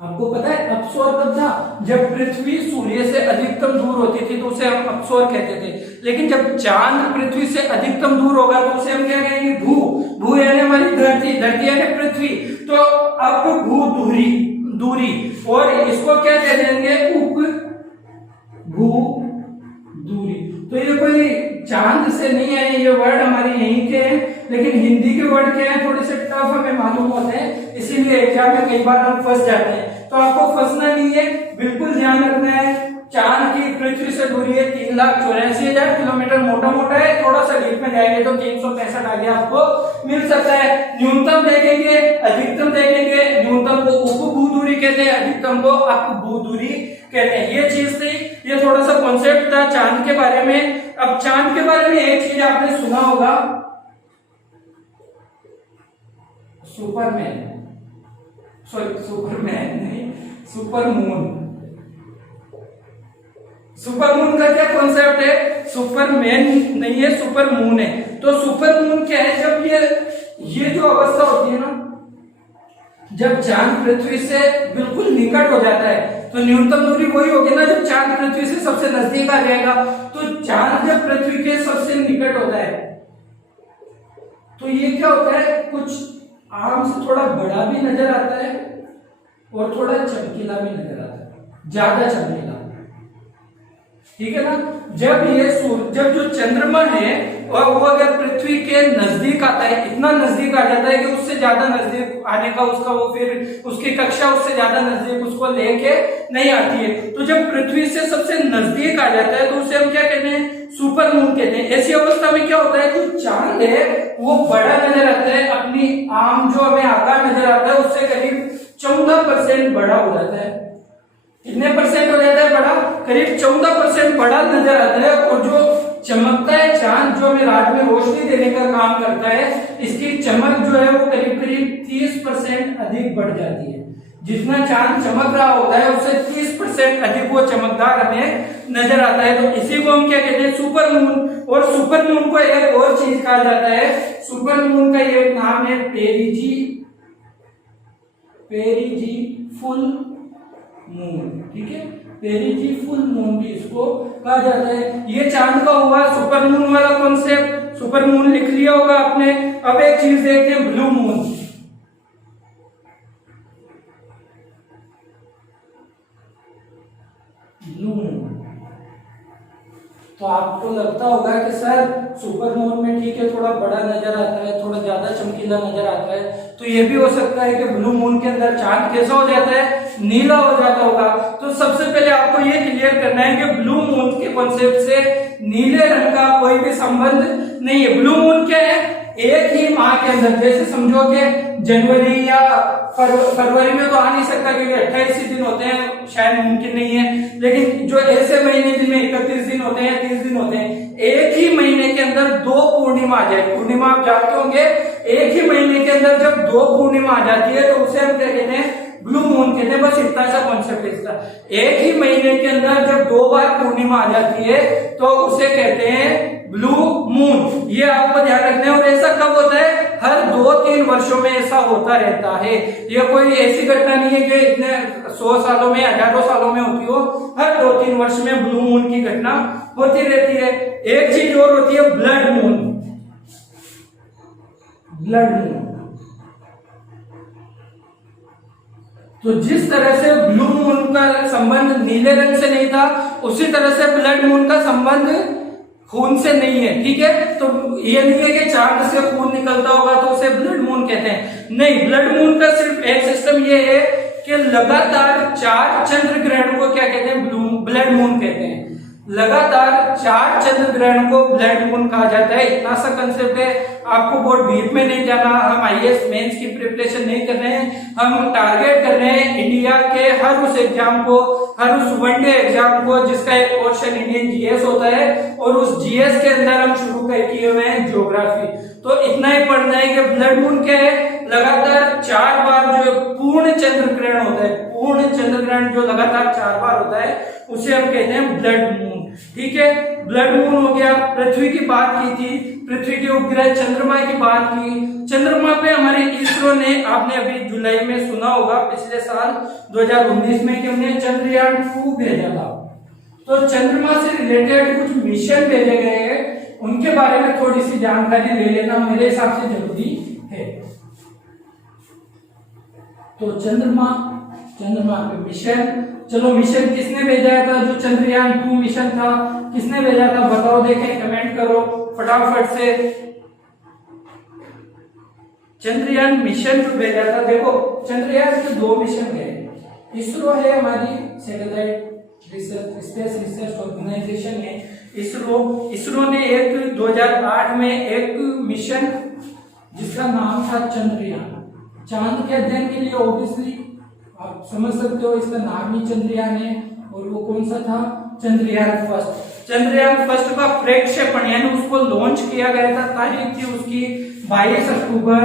आपको पता है अपसोर कब था, जब पृथ्वी सूर्य से अधिकतम दूर होती थी तो उसे हम अपसोर कहते थे, लेकिन जब चांद पृथ्वी से अधिकतम दूर होगा तो उसे हम क्या कहेंगे, भू। भू यानी हमारी धरती, धरती यानी पृथ्वी, तो अप भू दूरी, और इसको क्या कह देंगे, उप भू दूरी। तो ये कोई चांद से नहीं है, ये वर्ड हमारे यहीं के हैं, लेकिन हिंदी के वर्ड क्या है, थोड़े से टफ हमें मालूम होते हैं, इसीलिए एग्जाम में कई बार हम फंस जाते हैं। तो आपको फंसना नहीं है, बिल्कुल ध्यान रखना है। चांद की पृथ्वी से दूरी है 3,84,000 किलोमीटर, मोटा मोटा है, थोड़ा सा डीप में जाएंगे तो 365 आगे आपको मिल सकता है। न्यूनतम देखेंगे, अधिकतम देखेंगे, न्यूनतम को उपभू दूरी कहते हैं, अधिकतम को अपभू दूरी कहते हैं। ये चीज थी, ये थोड़ा सा कॉन्सेप्ट था चांद के बारे में। अब चांद के बारे में एक चीज आपने सुना होगा, सुपरमैन, सॉरी सुपरमैन नहीं, सुपरमून। सुपरमून का क्या कॉन्सेप्ट है, सुपरमैन नहीं है, सुपरमून है। तो सुपरमून क्या है, जब ये जो अवस्था होती है ना, जब चांद पृथ्वी से बिल्कुल निकट हो जाता है, तो न्यूनतम दूरी वही होगी ना जब चांद पृथ्वी से सबसे नजदीक आ जाएगा। तो चांद जब पृथ्वी के सबसे निकट होता है तो ये क्या होता है, कुछ आम से थोड़ा बड़ा भी नजर आता है और थोड़ा चमकीला भी नजर आता है, ज्यादा चमकीला, ठीक है ना। जब जो चंद्रमा है और वो अगर पृथ्वी के नजदीक आता है, इतना नजदीक आ जाता है कि उससे ज्यादा नजदीक आने का उसका वो फिर उसकी कक्षा उससे ज्यादा नजदीक उसको लेके नहीं आती है। तो जब पृथ्वी से सबसे नजदीक आ जाता है तो उसे हम क्या कहते हैं, सुपर मून कहते हैं। ऐसी अवस्था में क्या होता है, जो चांद है वो बड़ा नजर आता है, अपनी आम जो हमें आकार नजर आता है उससे करीब 14% बड़ा हो जाता है। कितने परसेंट हो जाता है बड़ा, करीब 14% बड़ा नजर आता है। और जो चमकता है चांद, जो हमें रात में रोशनी देने का काम करता है, इसकी चमक जो है वो करीब करीब 30% अधिक बढ़ जाती है। जितना चांद चमक रहा होता है उससे 30% अधिक वो चमकदार हमें नजर आता है। तो इसी को हम क्या कहते हैं, सुपर मून। और सुपर मून को एक और चीज कहा जाता है, सुपर मून का ये नाम है पेरिजी फुल मून। ठीक है, पेरिजी फुल मून भी इसको कहा जाता है। ये चांद का हुआ सुपर मून वाला कॉन्सेप्ट, सुपर मून लिख लिया होगा आपने। अब एक चीज देखते हैं, ब्लू मून। तो आपको लगता होगा कि सर सुपर मून में ठीक है थोड़ा बड़ा नजर आता है, थोड़ा ज्यादा चमकीला नजर आता है, तो ये भी हो सकता है कि ब्लू मून के अंदर चांद कैसा हो जाता है, नीला हो जाता होगा। तो सबसे पहले आपको ये क्लियर करना है कि ब्लू मून के कॉन्सेप्ट से नीले रंग का कोई भी संबंध नहीं है। ब्लू मून क्या है, एक ही माह के अंदर, जैसे समझो कि जनवरी या फरवरी में तो आ नहीं सकता क्योंकि 28 ही दिन होते हैं, शायद मुमकिन नहीं है। लेकिन जो ऐसे महीने जिनमें 31 दिन होते हैं, 30 दिन होते हैं, एक ही महीने के अंदर 2 पूर्णिमा आ जाए। पूर्णिमा आप जानते होंगे, एक ही महीने के अंदर जब 2 पूर्णिमा आ जाती है तो उसे हम क्या कहते हैं, ब्लू मून कहते हैं। बस इतना सा कॉन्सेप्ट है इसका। एक ही महीने के अंदर जब 2 बार पूर्णिमा आ जाती है तो उसे कहते हैं ब्लू मून। ये आपको ध्यान रखना है। और ऐसा कब होता है, हर 2-3 वर्षों में ऐसा होता रहता है। ये कोई ऐसी घटना नहीं है कि इतने 100 सालों में, हजारों सालों में होती हो। हर 2-3 वर्ष में ब्लू मून की घटना होती रहती है। एक चीज और होती है, ब्लड मून। ब्लड मून, तो जिस तरह से ब्लू मून का संबंध नीले रंग से नहीं था, उसी तरह से ब्लड मून का संबंध खून से नहीं है। ठीक है, तो ये नहीं है कि चांद से खून निकलता होगा तो उसे ब्लड मून कहते हैं, नहीं। ब्लड मून का सिर्फ एक सिस्टम ये है कि लगातार 4 चंद्र ग्रहण को क्या कहते हैं, ब्लड मून कहते हैं। लगातार 4 चंद्र ग्रहण को ब्लड मून कहा जाता है। इतना सा कंसेप्ट है, आपको बहुत डीप में नहीं जाना। हम आईएएस मेंस की प्रिपरेशन नहीं कर रहे हैं, हम टारगेट कर रहे हैं इंडिया के हर उस एग्जाम को, हर उस वनडे एग्जाम को जिसका एक पोर्शन इंडियन जीएस होता है, और उस जीएस के अंदर हम शुरू किए हुए हैं ज्योग्राफी। तो इतना ही पढ़ना है कि ब्लड मून क्या है, लगातार 4 बार जो पूर्ण चंद्र ग्रहण होता है, पूर्ण चंद्र ग्रहण जो लगातार 4 बार होता है उसे हम कहते हैं ब्लड मून। ठीक है, ब्लड मून हो गया। पृथ्वी की बात की थी, पृथ्वी के उपग्रह चंद्रमा की बात की। चंद्रमा पे हमारे इसरो ने, आपने अभी जुलाई में सुना होगा पिछले साल 2019 में कि हमने चंद्रयान 2 भेजा था। तो चंद्रमा से रिलेटेड कुछ मिशन भेजे गए हैं, उनके बारे में थोड़ी सी जानकारी ले लेना मेरे हिसाब से जरूरी है। तो चंद्रमा पे मिशन, चलो मिशन किसने भेजा था, जो चंद्रयान 2 मिशन था किसने भेजा था बताओ, देखें, कमेंट करो फटाफट से। चंद्रयान मिशन जो भेजा था, देखो चंद्रयान के 2 मिशन गए। इसरो है हमारी satellite research space research organisation है इसरो ने एक 2008 में एक मिशन जिसका नाम था चंद्रयान, चांद के अध्ययन के लिए। ऑब्वियसली आप समझ सकते हो इसका नाम ही चंद्रयान है। और वो कौन सा था, चंद्रयान फर्स्ट। चंद्रयान फर्स्ट का प्रक्षेपण यानी उसको लॉन्च किया गया था, तारीख थी उसकी 22 अक्टूबर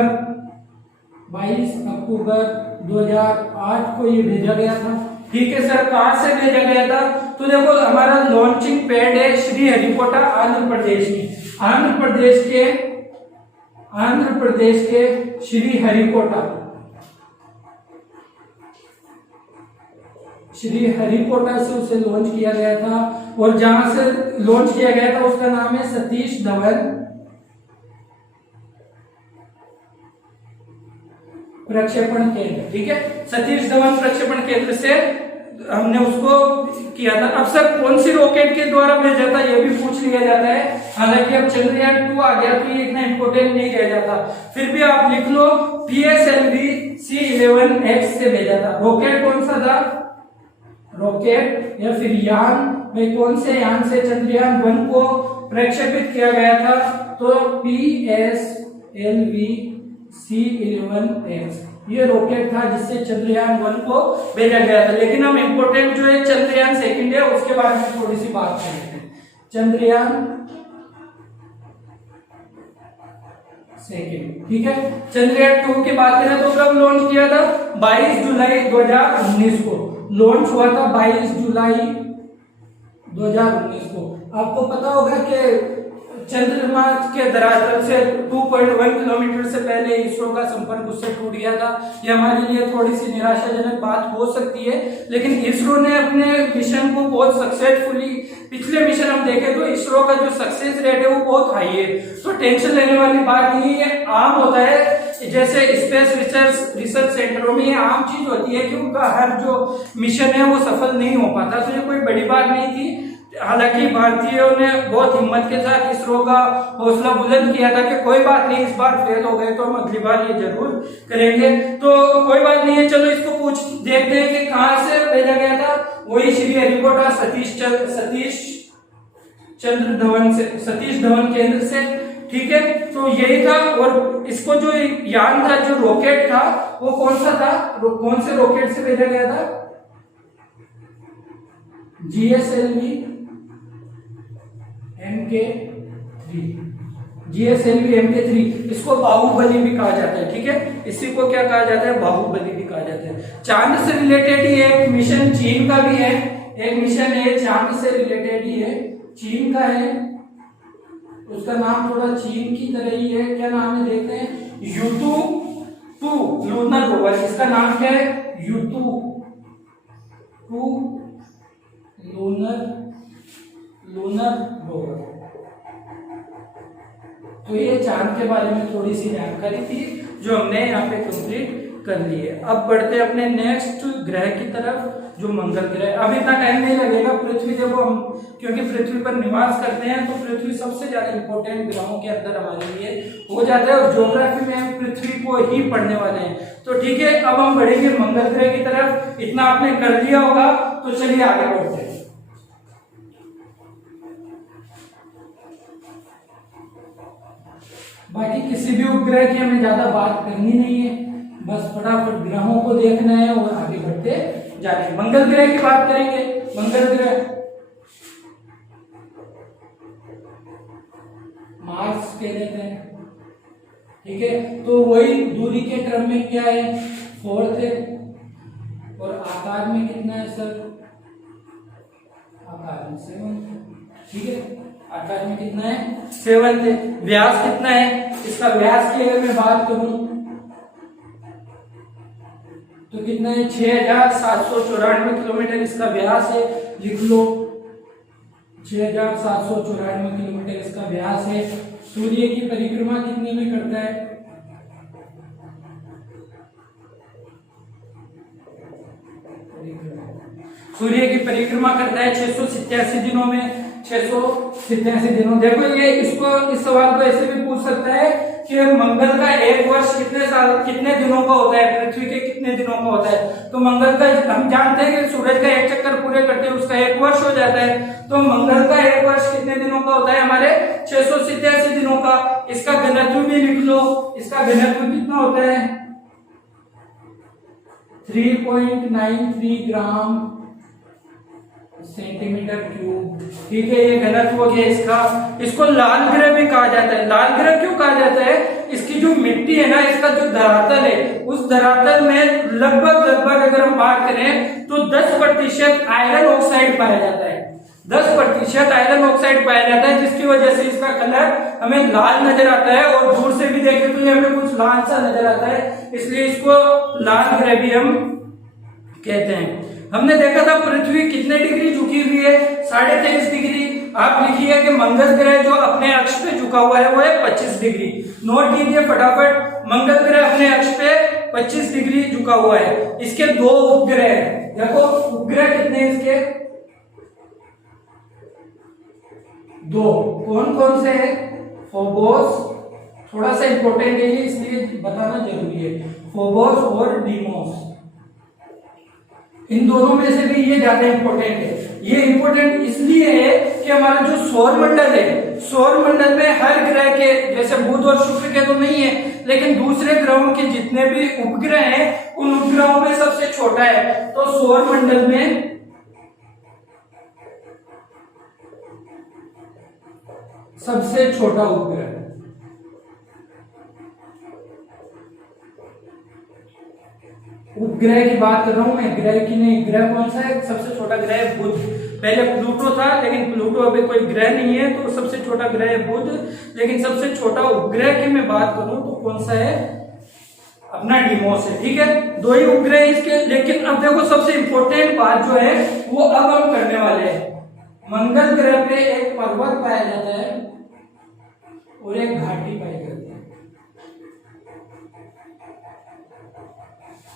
2008 को ये भेजा गया था। ठीक है सर, कहां से भेजा गया था, तो देखो हमारा लॉन्चिंग पैड है श्रीहरिकोटा आंध्र प्रदेश में। आंध्र प्रदेश के श्रीहरिकोटा से उसे लॉन्च किया गया था। और जहां से लॉन्च किया गया था उसका नाम है सतीश धवन प्रक्षेपण केंद्र। ठीक है, सतीश धवन प्रक्षेपण केंद्र से हमने उसको किया था। अब सर कौन सी रॉकेट के द्वारा भेजा था ये भी पूछ लिया जाता है। हालांकि अब चंद्रयान 2 आ गया तो ये इतना इंपॉर्टेंट नहीं कहा जाता, फिर भी आप लिख लो PSLV C11X से भेजा था। रॉकेट कौन सा था? रॉकेट या फिर यान में कौन से यान से चंद्रयान 1 को प्रक्षेपित किया गया था? तो PSLV C11X ये रॉकेट था जिससे चंद्रयान 1 को भेजा गया था। लेकिन हम इंपॉर्टेंट जो है चंद्रयान 2 है उसके बारे में थोड़ी सी बात कर लेते हैं। चंद्रयान 2, ठीक है। चंद्रयान 2 की बात करें तो कब लॉन्च किया था? 22 जुलाई 2019 को लॉन्च हुआ था। 22 जुलाई 2019 को। आपको पता होगा कि चंद्रमा के धरातल से 2.1 किलोमीटर से पहले इसरो का संपर्क उससे टूट गया था। ये हमारे लिए थोड़ी सी निराशाजनक बात हो सकती है, लेकिन इसरो ने अपने मिशन को बहुत सक्सेसफुली, पिछले मिशन हम देखें तो इसरो का जो सक्सेस रेट है वो बहुत हाई है, तो टेंशन लेने वाली बात नहीं है। आम होता है जैसे स्पेस रिसर्च सेंटरों में आम चीज होती है कि उनका हर जो मिशन है वो सफल नहीं हो पाता, तो ये कोई बड़ी बात नहीं थी। हालांकि भारतीयों ने बहुत हिम्मत के साथ इसरो का हौसला बुलंद किया था कि कोई बात नहीं, इस बार फेल हो गए तो हम अगली बार ये जरूर करेंगे, तो कोई बात नहीं है। चलो इसको पूछ देखते हैं कि कहां से भेजा गया था। वही श्रीहरिकोटा सतीश चंद्र धवन से, सतीश धवन केंद्र से, ठीक है। तो यही था। और इसको जो यान था, जो रॉकेट था, वो कौन सा था? कौन से रॉकेट से भेजा गया था? GSLV MK3। इसको बाहुबली भी कहा जाता है, ठीक है। इसी को क्या कहा जाता है? बाहुबली भी कहा जाता है। चांद से रिलेटेड ही एक मिशन चीन का भी है, एक मिशन है चांद से रिलेटेड ही है, चीन का है। उसका नाम थोड़ा चीन की तरह ही है। क्या नाम है देखते हैं? U2 lunar rover. इसका नाम क्या है? U2 lunar rover. तो ये चांद के बारे में थोड़ी सी जानकारी थी जो हमने यहाँ पे कंप्लीट कर ली है। अब बढ़ते हैं अपने नेक्स्ट ग्रह की तरफ, जो मंगल ग्रह। अब इतना टाइम नहीं लगेगा। पृथ्वी देखो, हम क्योंकि पृथ्वी पर निवास करते हैं तो पृथ्वी सबसे ज्यादा इंपॉर्टेंट ग्रहों के अंदर हमारे लिए हो जाता है, और ज्योग्राफी में हम पृथ्वी को ही पढ़ने वाले हैं। तो ठीक है, अब हम बढ़ेंगे मंगल ग्रह की तरफ। इतना आपने कर लिया होगा, तो चलिए आगे बढ़ते हैं। बाकी किसी भी उपग्रह की हमें ज्यादा बात करनी नहीं है, बस फटाफट ग्रहों को देखना है और आगे बढ़ते जाना है। मंगल ग्रह की बात करेंगे। मंगल ग्रह मार्स कह देते हैं, ठीक है। तो वही दूरी के क्रम में क्या है? 4 है। और आकार में कितना है सर? आकार में 7, ठीक है। आकार में कितना है? 7 है। व्यास कितना है? इसका व्यास की अगर मैं बात करूं तो कितना है? 6794 किलोमीटर इसका व्यास है। लिख लो, 6794 किलोमीटर इसका व्यास है। सूर्य की परिक्रमा कितने में करता है? सूर्य की परिक्रमा करता है 687 दिनों में। 687 दिनों। देखो ये इसको, इस सवाल को ऐसे भी पूछ सकता है कि मंगल का एक वर्ष कितने दिनों का होता है, पृथ्वी के कितने दिनों का होता है। तो मंगल का हम जानते हैं कि सूरज का एक चक्कर पूरे करते हैं उसका एक वर्ष हो जाता है। तो मंगल का एक वर्ष कितने दिनों का होता है? हमारे 687 दिनों का। इसका घनत्व भी लिख लो। इसका घनत्व कितना होता है? 3.93 ग्राम सेंटीमीटर क्यूब, ठीक है। ये घनत्व हो गया इसका। इसको लाल ग्रह भी कहा जाता है। लाल ग्रह क्यों कहा जाता है? इसकी जो मिट्टी है ना, इसका जो धरातल है, उस धरातल में लगभग अगर हम बात करें तो 10% आयरन ऑक्साइड पाया जाता है। 10% आयरन ऑक्साइड पाया जाता है, जिसकी वजह से इसका कलर हमें लाल नजर आता है, और दूर से भी देखें तो ये हमें कुछ लाल सा नजर आता है, इसलिए इसको लाल ग्रह भी हम कहते हैं। हमने देखा था पृथ्वी कितने डिग्री झुकी हुई है? 23.5 डिग्री। आप लिखिए कि मंगल ग्रह जो अपने अक्ष पे झुका हुआ है वो है 25 डिग्री। नोट कीजिए फटाफट, मंगल ग्रह अपने अक्ष पे 25 डिग्री झुका हुआ है। इसके दो उपग्रह हैं। देखो उपग्रह कितने हैं इसके, दो। कौन कौन से हैं, फोबोस, थोड़ा सा इंपॉर्टेंट है ये इसलिए बताना जरूरी है, फोबोस और डीमोस। इन दोनों में से भी ये ज्यादा इंपॉर्टेंट है। ये इंपॉर्टेंट इसलिए है कि हमारा जो सौर मंडल है, सौर मंडल में हर ग्रह के, जैसे बुध और शुक्र के तो नहीं है, लेकिन दूसरे ग्रहों के जितने भी उपग्रह हैं उन उपग्रहों में सबसे छोटा है। तो सौर मंडल में सबसे छोटा उपग्रह, उपग्रह की बात कर रहा हूं मैं, ग्रह की नहीं। ग्रह कौन सा है, सबसे छोटा ग्रह है बुध। पहले प्लूटो था, लेकिन प्लूटो अभी कोई ग्रह नहीं है, तो सबसे छोटा ग्रह है बुध। लेकिन सबसे छोटा उपग्रह की मैं बात करूं तो कौन सा है, अपना डीमोस है। ठीक है, दो ही उपग्रह इसके। लेकिन अब देखो सबसे इंपॉर्टेंट बात जो है वो अब हम करने वाले हैं। मंगल ग्रह पे एक पर्वत पाया जाता है और एक घाटी पाई जाती है।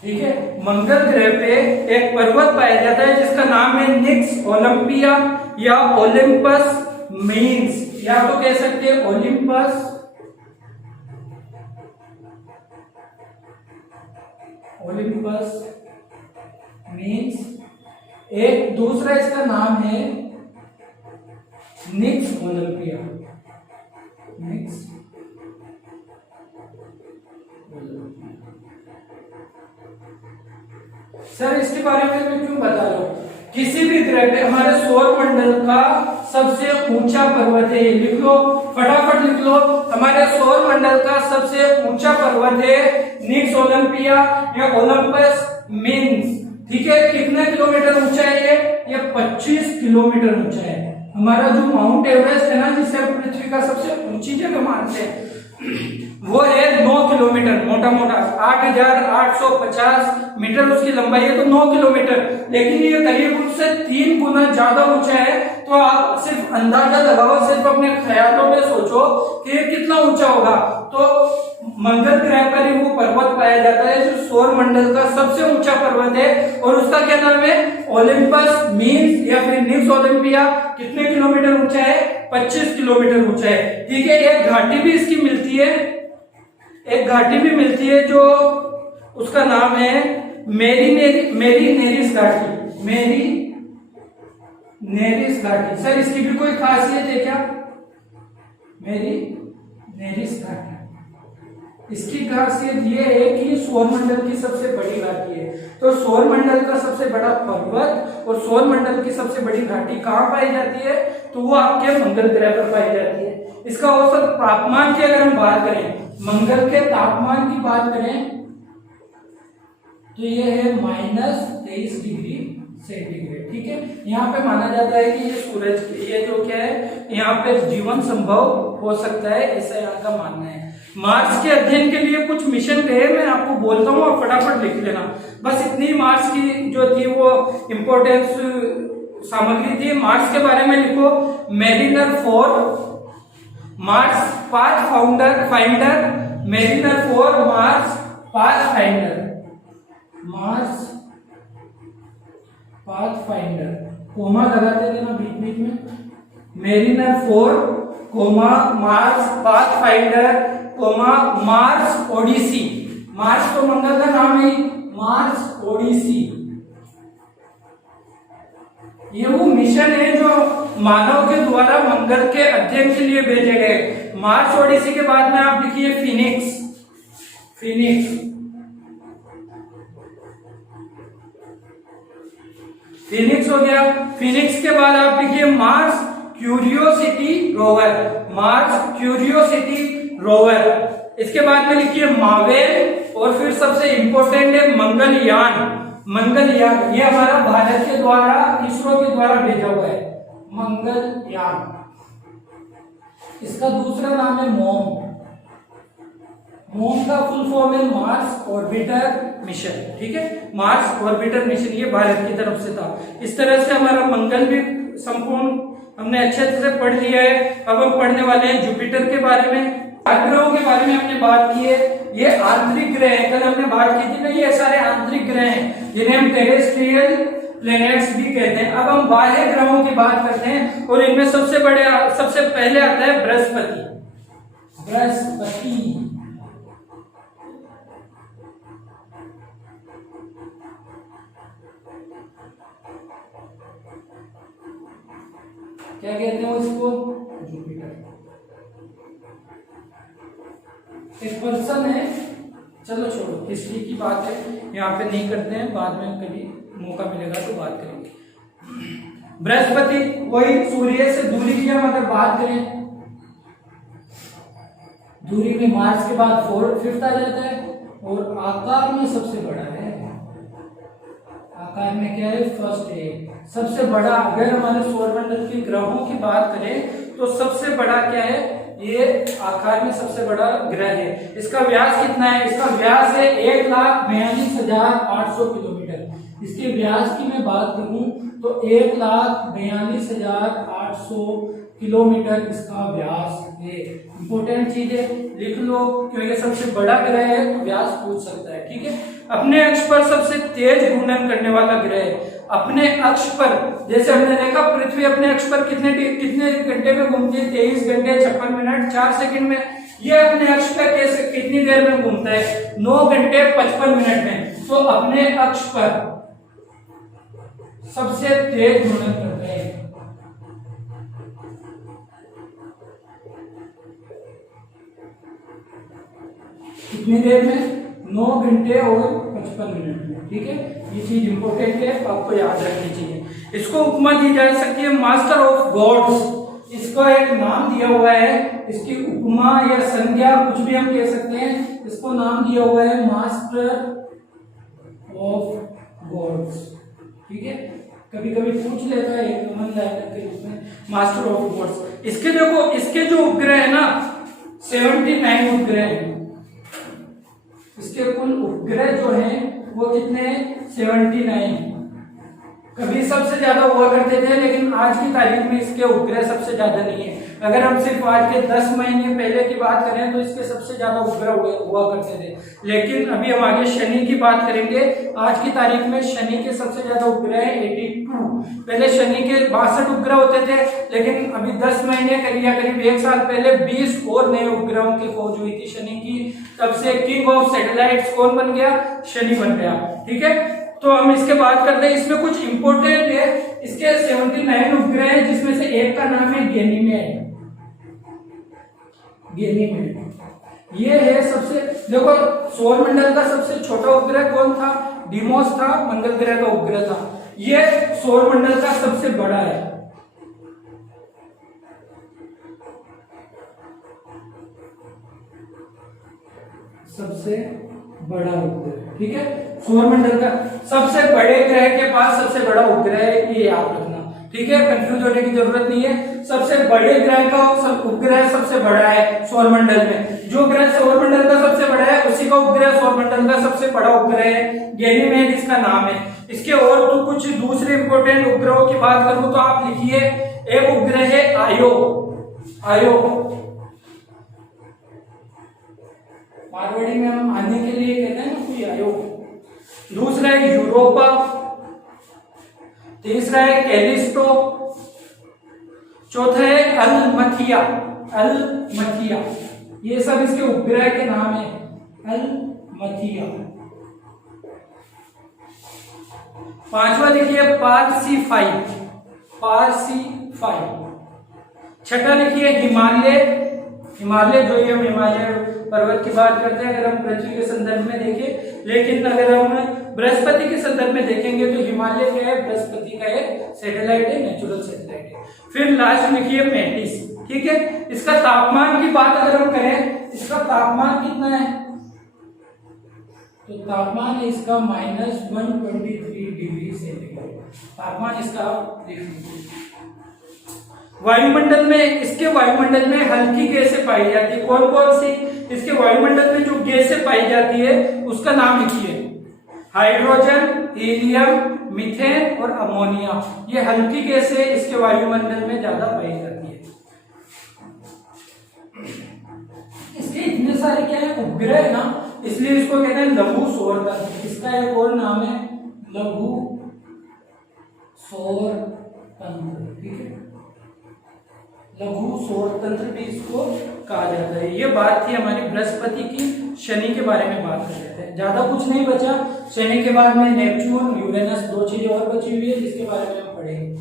ठीक है, मंगल ग्रह पे एक पर्वत पाया जाता है जिसका नाम है निक्स ओलंपिया या ओलिम्पस मीन्स, या तो कह सकते हैं ओलिम्पस, ओलिम्पस मीन्स। एक दूसरा इसका नाम है निक्स ओलंपिया, निक्स सर इसके बारे में मैं क्यों बता रहा हूं, किसी भी ग्रह पे हमारे सौर मंडल का सबसे ऊंचा पर्वत है, लिख लो फटाफट लिख लो, हमारे सौर मंडल का सबसे ऊंचा पर्वत है निक्स ओलंपिया या ओलंपस मीन्स। ठीक है, कितने किलोमीटर ऊंचा है ये 25 किलोमीटर ऊंचा है। हमारा जो माउंट एवरेस्ट है ना, जिसे पृथ्वी का सबसे ऊंची जगह मानते हैं, वो है 9 किलोमीटर, मोटा मोटा 8,850 मीटर उसकी लंबाई है, तो 9 किलोमीटर। लेकिन ये करीब उससे 3 गुना ज्यादा ऊंचा है। तो आप सिर्फ अंदाजा लगाओ, सिर्फ अपने ख्यालों में सोचो कि ये कितना ऊंचा होगा। तो मंगल ग्रह पर ही वो पर्वत पाया जाता है जो सौर मंडल का सबसे ऊंचा पर्वत है, और उसका क्या नाम है, ओलिम्पस मीन्स या फिर निक्स ओलंपिया। कितने किलोमीटर ऊंचा है, 25 किलोमीटर ऊंचा है। ठीक है, एक घाटी भी इसकी मिलती है, एक घाटी भी मिलती है जो उसका नाम है मेरीनेरिस घाटी, मेरीनेरिस घाटी। सर इसकी भी कोई खासियत है क्या, मेरीनेरिस घाटी, इसकी खासियत ये है कि सौर मंडल की सबसे बड़ी घाटी है। तो सौर मंडल का सबसे बड़ा पर्वत और सौर मंडल की सबसे बड़ी घाटी कहाँ पाई जाती है, तो वो आपके मंगल ग्रह पर पाई जाती है। इसका औसत तापमान की अगर हम बात करें, मंगल के तापमान की बात करें तो ये है -23 डिग्री सेंटीग्रेड। ठीक है, यहाँ पे माना जाता है कि ये सूरज, ये जो क्या है, यहाँ पे जीवन संभव हो सकता है, ऐसा यहाँ का मानना है। मार्स के अध्ययन के लिए कुछ मिशन थे, मैं आपको बोलता हूँ और फटाफट लिख लेना। बस इतनी मार्स की जो थी वो इंपॉर्टेंस सामग्री थी। मार्स के बारे में लिखो, Mariner 4 Mars Pathfinder, Mariner 4 Mars Pathfinder, Mars Pathfinder, comma लगाते देना बीच बीच में, Mariner 4 comma Mars Pathfinder comma Mars Odyssey. Mars तो मंगल का नाम है, मार्स ओडिसी। ये वो मिशन है जो मानव के द्वारा मंगल के अध्ययन के लिए भेजे गए। मार्स ओडिसी के बाद में आप लिखिए फिनिक्स, फिनिक्स, फिनिक्स हो गया। फिनिक्स के बाद आप लिखिए Mars curiosity rover, Mars curiosity rover. इसके बाद में लिखिए मावेल, और फिर सबसे इंपॉर्टेंट है मंगलयान, मंगलयान। ये हमारा भारत के द्वारा, इसरो के द्वारा भेजा हुआ है मंगलयान। इसका दूसरा नाम है मोम, मोम का फुल फॉर्म है मार्स ऑर्बिटर मिशन। ठीक है, मार्स ऑर्बिटर मिशन ये भारत की तरफ से था। इस तरह से हमारा मंगल भी संपूर्ण हमने अच्छे से पढ़ लिया है। अब हम पढ़ने वाले हैं जुपिटर के बारे में। ग्रहों के बारे में हमने बात की है, ये आंतरिक ग्रह है। कल हमने बात की थी ना, ये सारे आंतरिक ग्रह हैं जिन्हें हम टेरेस्ट्रियल प्लैनेट्स भी कहते हैं। अब हम बाह्य ग्रहों की बात करते हैं और इनमें सबसे पहले आता है बृहस्पति। क्या कहते हैं इसको? जुपिटर। एक पर्सन है, चलो छोड़ो, हिस्ट्री की बात है, यहाँ पे नहीं करते हैं, बाद में कभी मौका मिलेगा तो बात करेंगे। बृहस्पति वही सूर्य से दूरी की हम अगर बात करें, दूरी में मार्स के बाद 4th आ जाता है और आकार में सबसे बड़ा है। आकार में क्या है? फर्स्ट है, सबसे बड़ा। अगर हमारे सौरमंडल के ग्रहों की बात करें तो सबसे बड़ा क्या है? ये आकार में सबसे बड़ा ग्रह है। इसका व्यास कितना है? इसका व्यास है 1,42,800 किलोमीटर। इसके व्यास की मैं बात करूं तो 1,42,800 किलोमीटर इसका व्यास है। इंपॉर्टेंट चीज है, लिख लो, क्योंकि सबसे बड़ा ग्रह है तो व्यास पूछ सकता है। ठीक है, अपने अक्ष पर सबसे तेज घूर्णन करने वाला ग्रह है। अपने अक्ष पर, जैसे हमने देखा पृथ्वी अपने अक्ष पर कितने घंटे में घूमती है? 23 घंटे 56 मिनट 4 सेकंड में। ये अपने अक्ष पर कैसे कितनी देर में घूमता है? 9 घंटे 55 मिनट में। तो अपने अक्ष पर सबसे तेज घूर्णन करते हैं। कितनी देर में? 9 घंटे और 55 मिनट में। ठीक है, ये चीज इंपॉर्टेंट है, आपको याद रखनी चाहिए। इसको उपमा दी जा सकती है मास्टर ऑफ गॉड्स। इसको एक नाम दिया हुआ है, इसकी उपमा या संज्ञा कुछ भी हम कह सकते हैं। इसको नाम दिया हुआ है मास्टर ऑफ गॉड्स। ठीक है, कभी कभी पूछ लेता है एक कॉमन लाइनर के रूप में, मास्टर ऑफ गॉड्स। इसके देखो, इसके जो उपग्रह है ना 79 उपग्रह है। इसके कुल उपग्रह जो हैं वो कितने हैं? 79। कभी सबसे ज्यादा हुआ करते थे, लेकिन आज की तारीख में इसके उपग्रह सबसे ज्यादा नहीं है। अगर हम सिर्फ आज के 10 महीने पहले की बात करें तो इसके सबसे ज्यादा उपग्रह हुआ करते थे। लेकिन अभी हम आगे शनि की बात करेंगे। आज की तारीख में शनि के सबसे ज्यादा उपग्रह है 82। पहले शनि के 62 उपग्रह होते थे, लेकिन अभी 10 महीने करीब 1 साल पहले 20 और नए उपग्रहों की खोज हुई थी शनि की। तब से किंग ऑफ सैटेलाइट्स कौन बन गया? शनि बन गया। ठीक है, तो हम इसके बात करते हैं। इसमें कुछ इंपोर्टेंट है, इसके 79 उपग्रह हैं, जिसमें से एक का नाम है गैनीमेड। ये है सबसे, देखो सौरमंडल का सबसे छोटा उपग्रह कौन था? डीमोस था, मंगल ग्रह का उपग्रह था। ये सौरमंडल का सबसे बड़ा है। सबसे बड़ा उपग्रह। ठीक है, सौरमंडल का सबसे बड़े ग्रह के पास सबसे बड़ा उपग्रह है, ये याद रखना। ठीक है, कंफ्यूज होने की जरूरत नहीं है। सबसे बड़े ग्रह का उपग्रह सबसे बड़ा है सौरमंडल में। जो ग्रह सौरमंडल का सबसे बड़ा है उसी का उपग्रह सौरमंडल का सबसे बड़ा उपग्रह है। गैनीमेड इसका नाम है। इसके और तो कुछ दूसरे इंपोर्टेंट उपग्रहों की बात करूं तो आप लिखिए, एक उपग्रह है आयो। मारवाड़ी में हम आने के लिए कहते हैं ना कोई आयो। दूसरा है यूरोपा, तीसरा है कैलिस्टो, चौथा है अलमथिया। ये सब इसके उपग्रह के नाम है, अलमथिया। पांचवा लिखिए पारसी 5। छठा लिखिए हिमालय जो ये हम हिमालय पर्वत की बात करते हैं अगर हम पृथ्वी के संदर्भ में देखें, लेकिन अगर हम बृहस्पति के संदर्भ में देखेंगे तो हिमालय क्या है? बृहस्पति का एक सैटेलाइट है, नेचुरल सैटेलाइट है। फिर लास्ट लिखिए मैटिस। ठीक है, इसका तापमान की बात अगर हम करें, इसका तापमान कितना है? तो तापमान इसका -123 डिग्री सेंटीग्रेड तापमान इसका लिख लीजिए। वायुमंडल में, इसके वायुमंडल में हल्की गैसें पाई जाती है। कौन कौन सी? इसके वायुमंडल में जो गैसें पाई जाती है उसका नाम लिखिए, हाइड्रोजन, हीलियम, मीथेन और अमोनिया। ये हल्की गैसें इसके वायुमंडल में ज्यादा पाई जाती है। इसके इतने सारे क्या है, उपग्रह है ना, इसलिए इसको कहते हैं लघु सौर तंत्र। इसका एक और नाम है लघु सौर तंत्र, ठीक है, लघु सौर तंत्र भी इसको कहा जाता है। ये बात थी हमारी बृहस्पति की, शनि के बारे में बात कर रहे थे, ज्यादा कुछ नहीं बचा। शनि के बाद में नेपच्यून, यूरेनस, दो चीजें और बची हुई है जिसके बारे में हम पढ़ेंगे।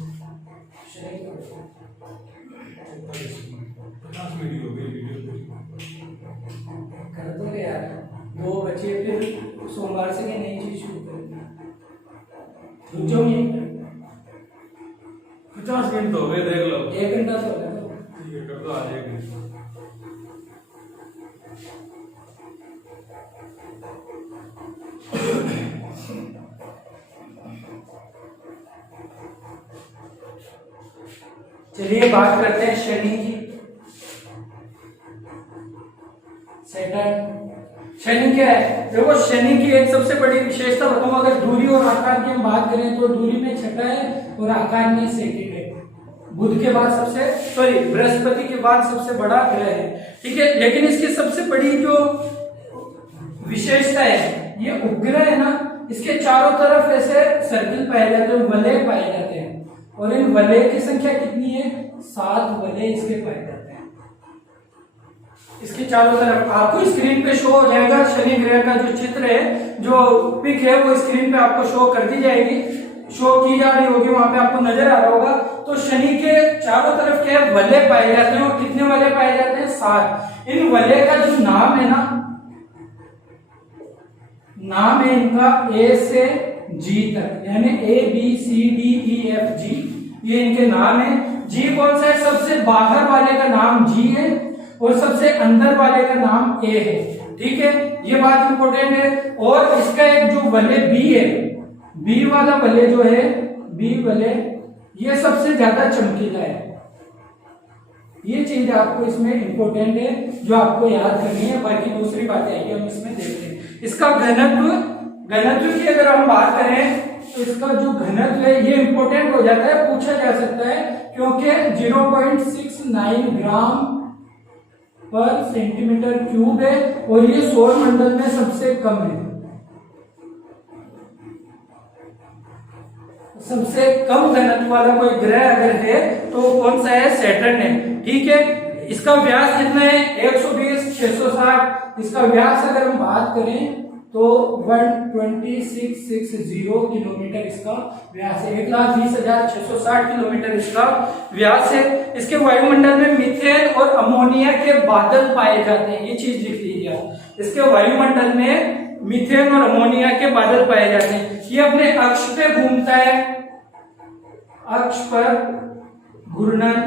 कर दो यार, दो बचे, फिर सोमवार से नई चीज शुरू करेंगे। 50 मिनट हो गए, देख लो। 1 घंटा तो हो गया। ठीक है, कर दो आज 1 घंटा। चलिए बात करते हैं शनि की। सैटर्न, शनि क्या है? देखो शनि की एक सबसे बड़ी विशेषता बताऊं, अगर दूरी और आकार की हम बात करें तो दूरी में छठा है और आकार में सेकंड है। बुध के बाद सबसे, सॉरी, बृहस्पति के बाद सबसे बड़ा ग्रह है, ठीक है। लेकिन इसकी सबसे बड़ी जो विशेषता है, ये उपग्रह है ना, इसके चारों तरफ ऐसे सर्किल पाए जाते हैं, वलय पाए जाते हैं, और इन वलय की संख्या कितनी है? 7 वलय इसके पाए जाते हैं। इसके चारों तरफ आपको स्क्रीन पे शो हो जाएगा शनि ग्रह का जो चित्र है, जो पिक है वो स्क्रीन पे आपको शो कर दी जाएगी, शो की जा रही होगी, वहां पे आपको नजर आ रहा होगा। तो शनि के चारों तरफ क्या है? वलय पाए जाते हैं, और कितने वलय पाए जाते हैं? 7। इन वलय का जो नाम है ना, नाम है इनका ए से जी तक, यानी ABCDEFG, ये इनके नाम है। जी कौन सा है? सबसे बाहर वाले का नाम जी है और सबसे अंदर वाले का नाम ए है, ठीक है, ये बात इंपॉर्टेंट है। और इसका एक जो वलय बी है, बी वाला वलय जो है, बी वलय, ये सबसे ज्यादा चमकीला है। ये चीज आपको इसमें इंपॉर्टेंट है, जो आपको याद करनी है, बाकी दूसरी बातें आएगी हम इसमें देखते हैं। इसका घनत्व की अगर हम बात करें तो इसका जो घनत्व है ये इंपॉर्टेंट हो जाता है, पूछा जा सकता है, क्योंकि 0.69 ग्राम पर सेंटीमीटर क्यूब है, और ये सौर मंडल में सबसे कम है। सबसे कम घनत्व वाला कोई ग्रह अगर है तो कौन सा है? सैटर्न है, ठीक है। इसका व्यास कितना है? 120, 660। इसका व्यास अगर हम बात करें तो 12660 किलोमीटर इसका व्यास है, 1,20,660 किलोमीटर इसका व्यास है। इसके वायुमंडल में मीथेन और अमोनिया के बादल पाए जाते हैं, ये चीज लिख लीजिए आप। इसके वायुमंडल में मीथेन और अमोनिया के बादल पाए जाते हैं। ये अपने अक्ष पे घूमता है, अक्ष पर घूर्णन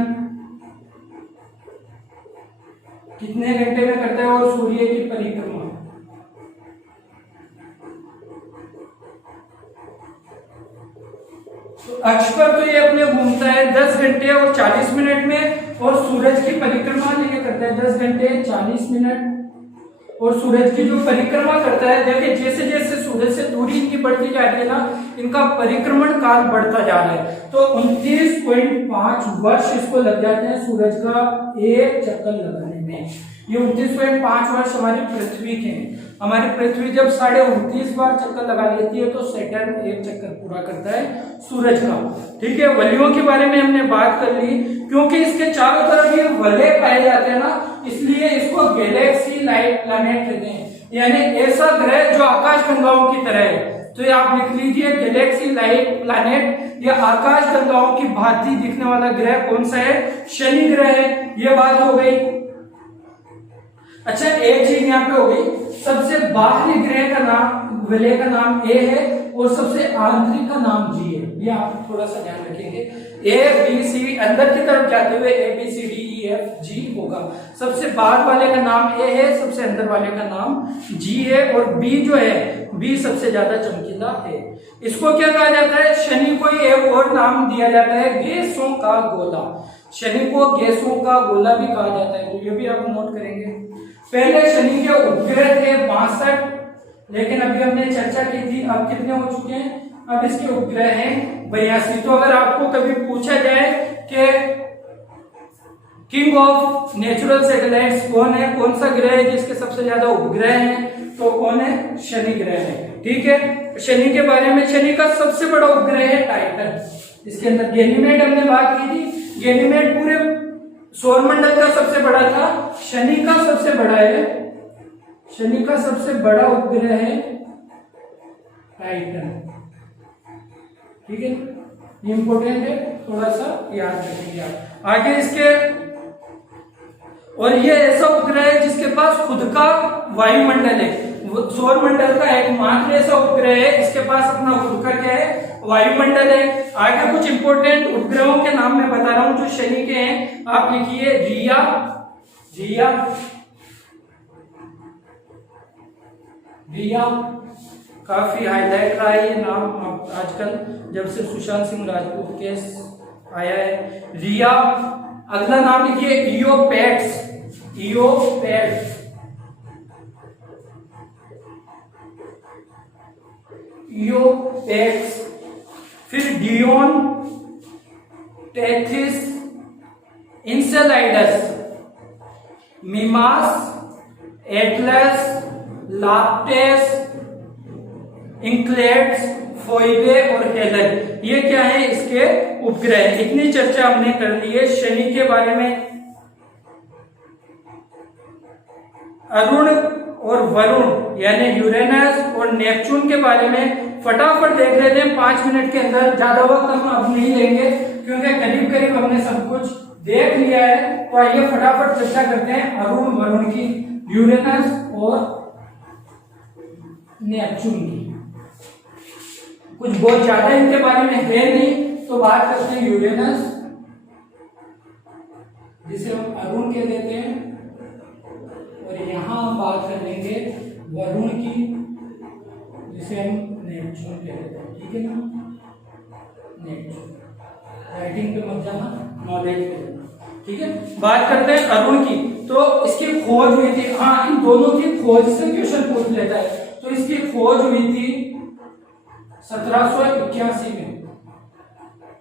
कितने घंटे में करता है? और सूर्य की परिक्रमा तो अक्ष पर तो ये अपने घूमता है 10 घंटे और 40 मिनट में, और सूरज की परिक्रमा ये करता है 10 घंटे 40 मिनट, और सूरज की जो परिक्रमा करता है, देखिए जैसे जैसे सूरज से दूरी इनकी बढ़ती जा रही है ना, इनका परिक्रमण काल बढ़ता जा रहा है। तो 29.5 वर्ष इसको लग जाते हैं सूरज का एक चक्कर लगाने में। ये 29.5 वर्ष हमारी पृथ्वी के हैं। हमारी पृथ्वी जब 29.5 बार चक्कर लगा लेती है तो सैटर्न एक चक्कर पूरा करता है सूरज का, ठीक है। वलयों के बारे में हमने बात कर ली, क्योंकि इसके चारों तरफ ये वलय पाए जाते हैं ना, इसलिए इसको गैलेक्सी लाइट प्लैनेट कहते हैं, यानी ऐसा ग्रह जो आकाश गंगाओं की तरह है। तो ये आप लिख लीजिए गैलेक्सी लाइट प्लैनेट, ये आकाश गंगाओं की भांति दिखने वाला ग्रह कौन सा है? शनि ग्रह है। ये बात हो गई। अच्छा, एक चीज यहाँ पे हो गई, सबसे बाहरी ग्रह का नाम, वलय का नाम ए है, और सबसे आंतरिक का नाम जी है। ये आप थोड़ा सा ध्यान रखेंगे। ABC अंदर की तरफ जाते हुए ABCDEFG होगा। सबसे बाहर वाले का नाम ए है, सबसे अंदर वाले का नाम जी है, और बी जो है, बी सबसे ज्यादा चमकीला है। इसको क्या कहा जाता है? शनि को एक और नाम दिया जाता है गैसों का गोला। शनि को गैसों का गोला भी कहा जाता है, तो ये भी आप नोट करेंगे। पहले शनि के उपग्रह थे 62, लेकिन अभी हमने चर्चा की थी, अब कितने हो चुके हैं? अब इसके उपग्रह हैं 82। तो अगर आपको कभी पूछा जाए कि किंग ऑफ नेचुरल सैटेलाइट्स कौन है, कौन सा ग्रह है जिसके सबसे ज्यादा उपग्रह हैं, तो कौन है, शनि ग्रह है। ठीक है, शनि के बारे में, शनि का सबसे बड़ा उपग्रह है टाइटन। इसके अंदर गैनीमेड हमने बात की थी, गैनीमेड पूरे सौरमंडल का सबसे बड़ा था, शनि का सबसे बड़ा है, शनि का सबसे बड़ा उपग्रह है टाइटन। ठीक है, ये इंपॉर्टेंट है, थोड़ा सा याद रखिए आप। आगे इसके, और ये ऐसा उपग्रह है जिसके पास खुद का वायुमंडल है, सौरमंडल का एकमात्र ऐसा उपग्रह है इसके पास अपना खुद का क्या है, वायुमंडल है। आगे कुछ इंपॉर्टेंट उपग्रहों के नाम मैं बता रहा हूं जो शनि के हैं, आप लिखिए रिया, रिया, रिया, काफी हाईलाइट रहा है ये नाम आजकल जब से सुशांत सिंह राजपूत केस आया है, रिया। अगला नाम लिखिए इयोपेट्स, इयोपेट्स, इयोपेट्स। फिर डियोन, टेथिस, इंसेलाइडस, मिमास, एटलस, लाप्टेस, इंक्लेड्स, फोइबे और हेलन, ये क्या है, इसके उपग्रह। इतनी चर्चा हमने कर ली है शनि के बारे में। अरुण और वरुण यानी यूरेनस और नेपच्यून के बारे में फटाफट देख लेते हैं 5 मिनट के अंदर, ज्यादा वक्त हम अब नहीं लेंगे क्योंकि करीब करीब हमने सब कुछ देख लिया है। तो आइए फटाफट चर्चा करते हैं अरुण वरुण की, यूरेनस और नेपच्यून की। कुछ बहुत ज्यादा इनके बारे में है नहीं, तो बात करते हैं यूरेनस जिसे हम अरुण कह देते हैं, और यहां हम बात कर लेंगे वरुण की जिसे हम नेपच्यून कह देते हैं। ठीक है ना, नेपच्यून, राइटिंग पे मत जाना, नॉलेज पे जाना। ठीक है, बात करते हैं अरुण की। तो इसकी खोज हुई थी, हाँ इन दोनों की खोज से क्वेश्चन पूछ लेता है। तो इसकी खोज हुई थी 1781 में,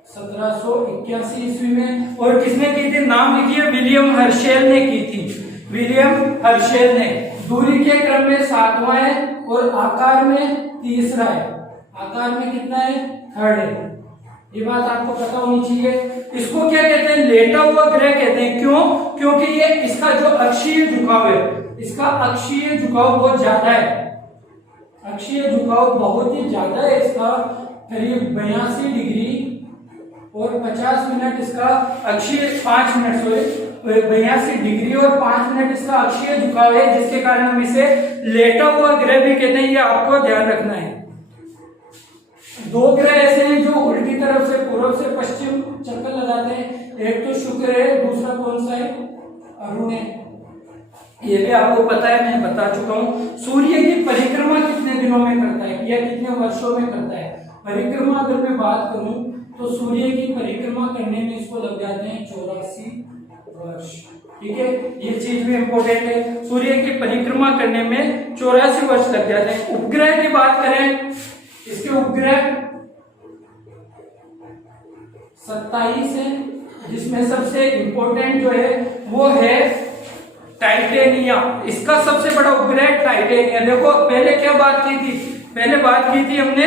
1781 ईस्वी में। और किसने की थी, नाम लिखिए, विलियम हर्शेल ने की थी, विलियम हर्शेल ने। दूरी के क्रम में 7वां है और आकार में 3रा है, आकार में कितना है, 3rd है। ये बात आपको पता होनी चाहिए। इसको क्या कहते हैं, लेटा हुआ ग्रह कहते हैं। क्यों, क्योंकि ये इसका जो अक्षीय झुकाव है, इसका अक्षीय झुकाव बहुत ज्यादा है, अक्षीय झुकाव बहुत ही ज्यादा है इसका, करीब 82 डिग्री और 50 मिनट इसका अक्षीय, 5 मिनट सॉरी 82 डिग्री और 5 मिनट इसका अक्षीय झुकाव है, जिसके कारण हम इसे लेटा हुआ ग्रह भी कहते हैं। ये आपको ध्यान रखना है। 2 ग्रह ऐसे हैं जो उल्टी तरफ से, पूर्व से पश्चिम चक्कर लगाते हैं, एक तो शुक्र है, दूसरा कौन सा है, अरुण है। ये भी आपको पता है, मैं बता चुका हूं। सूर्य की परिक्रमा कितने दिनों में करता है या कितने वर्षों में करता है, परिक्रमा अगर मैं बात करूं तो सूर्य की परिक्रमा करने में इसको लग जाते हैं 84 वर्ष। ठीक है, ये चीज भी इंपॉर्टेंट है, सूर्य की परिक्रमा करने में 84 वर्ष लग जाते हैं। उपग्रह की बात करें, इसके उपग्रह 27 है, जिसमें सबसे इंपॉर्टेंट जो है वो है टाइटेनिया। इसका सबसे बड़ा उपग्रह टाइटेनिया। देखो पहले क्या बात की थी, पहले बात की थी हमने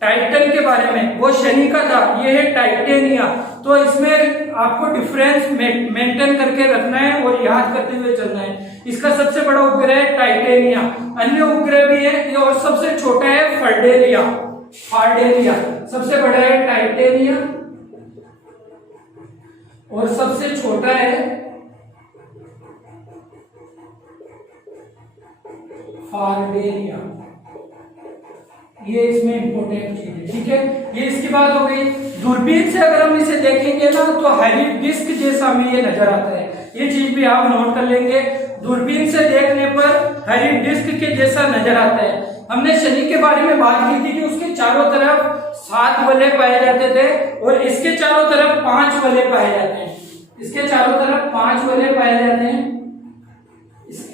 टाइटन के बारे में, वो शनि का था, ये है टाइटेनिया। तो इसमें आपको डिफरेंस मेंटेन करके रखना है और याद करते हुए चलना है। इसका सबसे बड़ा उपग्रह है टाइटेनिया। अन्य उपग्रह भी है, ये और सबसे छोटा है फर्डेलिया, फार्डेलिया। सबसे बड़ा है टाइटेनिया और सबसे छोटा है फार्डेलिया। ये इसमें इंपॉर्टेंट चीज है। ठीक है, ये इसकी बात हो गई। दूरबीन से अगर हम इसे देखेंगे ना तो हैरी डिस्क जैसा हमें ये नजर आता है, ये चीज भी आप नोट कर लेंगे। दूरबीन से देखने पर हैरी डिस्क के जैसा नजर आता है। हमने शनि के बारे में बात की थी कि उसके चारों तरफ 7 वलय पाए जाते थे और इसके चारों तरफ 5 वलय पाए जाते हैं। इसके चारों तरफ 5 वलय पाए जाते हैं।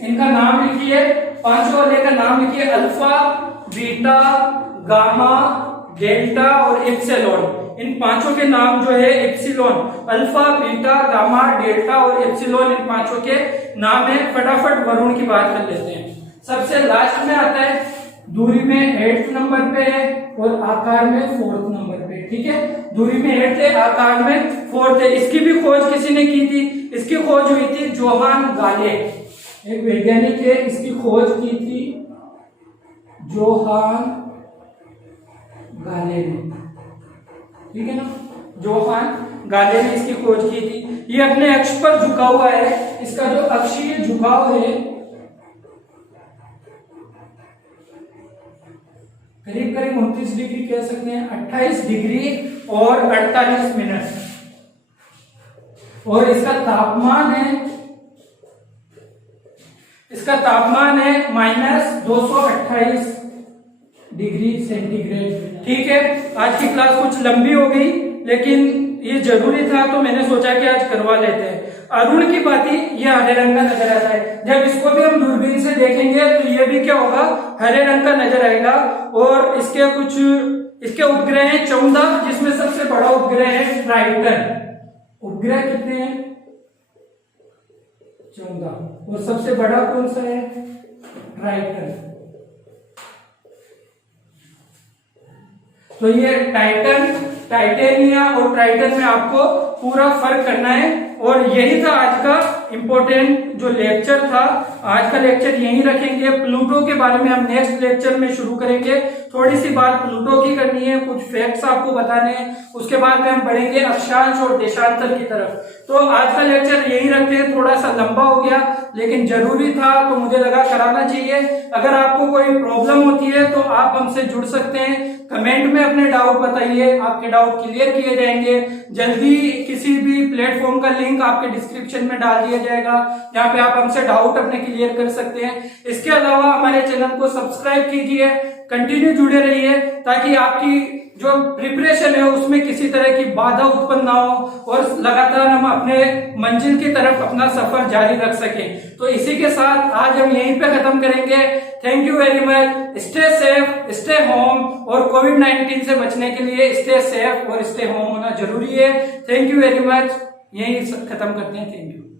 इनका नाम लिखिए, 5 वलय का नाम लिखिए, अल्फा, बीटा, गामा, डेल्टा और एप्सिलॉन, इन पांचों के नाम जो है epsilon, alpha, beta, gamma, delta और एप्सिलॉन, इन पांचों के नाम है। फटाफट वरुण की बात कर लेते हैं। सबसे लास्ट में आता है, दूरी में 8th नंबर पे है और आकार में 4th नंबर पे, ठीक है। दूरी में 8 है, आकार में 4th है। इसकी भी खोज किसी ने की थी, इसकी खोज हुई थी जोहान गाले, एक वैज्ञानिक है, इसकी खोज की थी जोहान गाले ने, ठीक है ना। जोहान गाले ने इसकी खोज की थी। ये अपने अक्ष पर झुका हुआ है, इसका जो अक्षीय झुकाव है करीब करीब 29 डिग्री कह सकते हैं, 28 डिग्री और 48 मिनट। और इसका तापमान है -228 डिग्री सेंटीग्रेड, ठीक है। आज की क्लास कुछ लंबी हो गई, लेकिन ये जरूरी था तो मैंने सोचा कि आज करवा लेते हैं। अरुण की बाती ये हरे रंग का नजर आता है, जब इसको भी हम दूरबीन से देखेंगे तो ये भी क्या होगा, हरे रंग का नजर आएगा। और इसके उपग्रह हैं 14, जिसमें सबसे बड़ा उपग्रह है ट्राइटन। उपग्रह कितने हैं? 14। और सबसे बड़ा कौन सा है? ट्राइटन। तो ये टाइटेनिया और ट्राइटन में आपको पूरा फर्क करना है। और यही था आज का इंपॉर्टेंट जो लेक्चर था। आज का लेक्चर यहीं रखेंगे। प्लूटो के बारे में हम नेक्स्ट लेक्चर में शुरू करेंगे। थोड़ी सी बात प्लूटो की करनी है, कुछ फैक्ट्स आपको बताने हैं, उसके बाद में हम बढ़ेंगे अक्षांश और देशांतर की तरफ। तो आज का लेक्चर यहीं रखते हैं। थोड़ा सा लंबा हो गया, लेकिन जरूरी था तो मुझे लगा कराना चाहिए। अगर आपको कोई प्रॉब्लम होती है तो आप हमसे जुड़ सकते हैं, कमेंट में अपने डाउट बताइए, आपके डाउट क्लियर किए जाएंगे। जल्दी किसी भी प्लेटफॉर्म का लिंक आपके डिस्क्रिप्शन में डाल दिया जाएगा, जहाँ पे आप हमसे डाउट अपने क्लियर कर सकते हैं। इसके अलावा हमारे चैनल को सब्सक्राइब कीजिए, कंटिन्यू जुड़े रहिए, ताकि आपकी जो प्रिपरेशन है उसमें किसी तरह की बाधा उत्पन्न ना हो और लगातार हम अपने मंजिल की तरफ अपना सफर जारी रख सकें। तो इसी के साथ आज हम यहीं पे खत्म करेंगे। Thank you very much. Stay safe, stay home, और कोविड-19 से बचने के लिए स्टे सेफ और स्टे होम होना जरूरी है। Thank you very much. यहीं खत्म करते हैं। Thank you.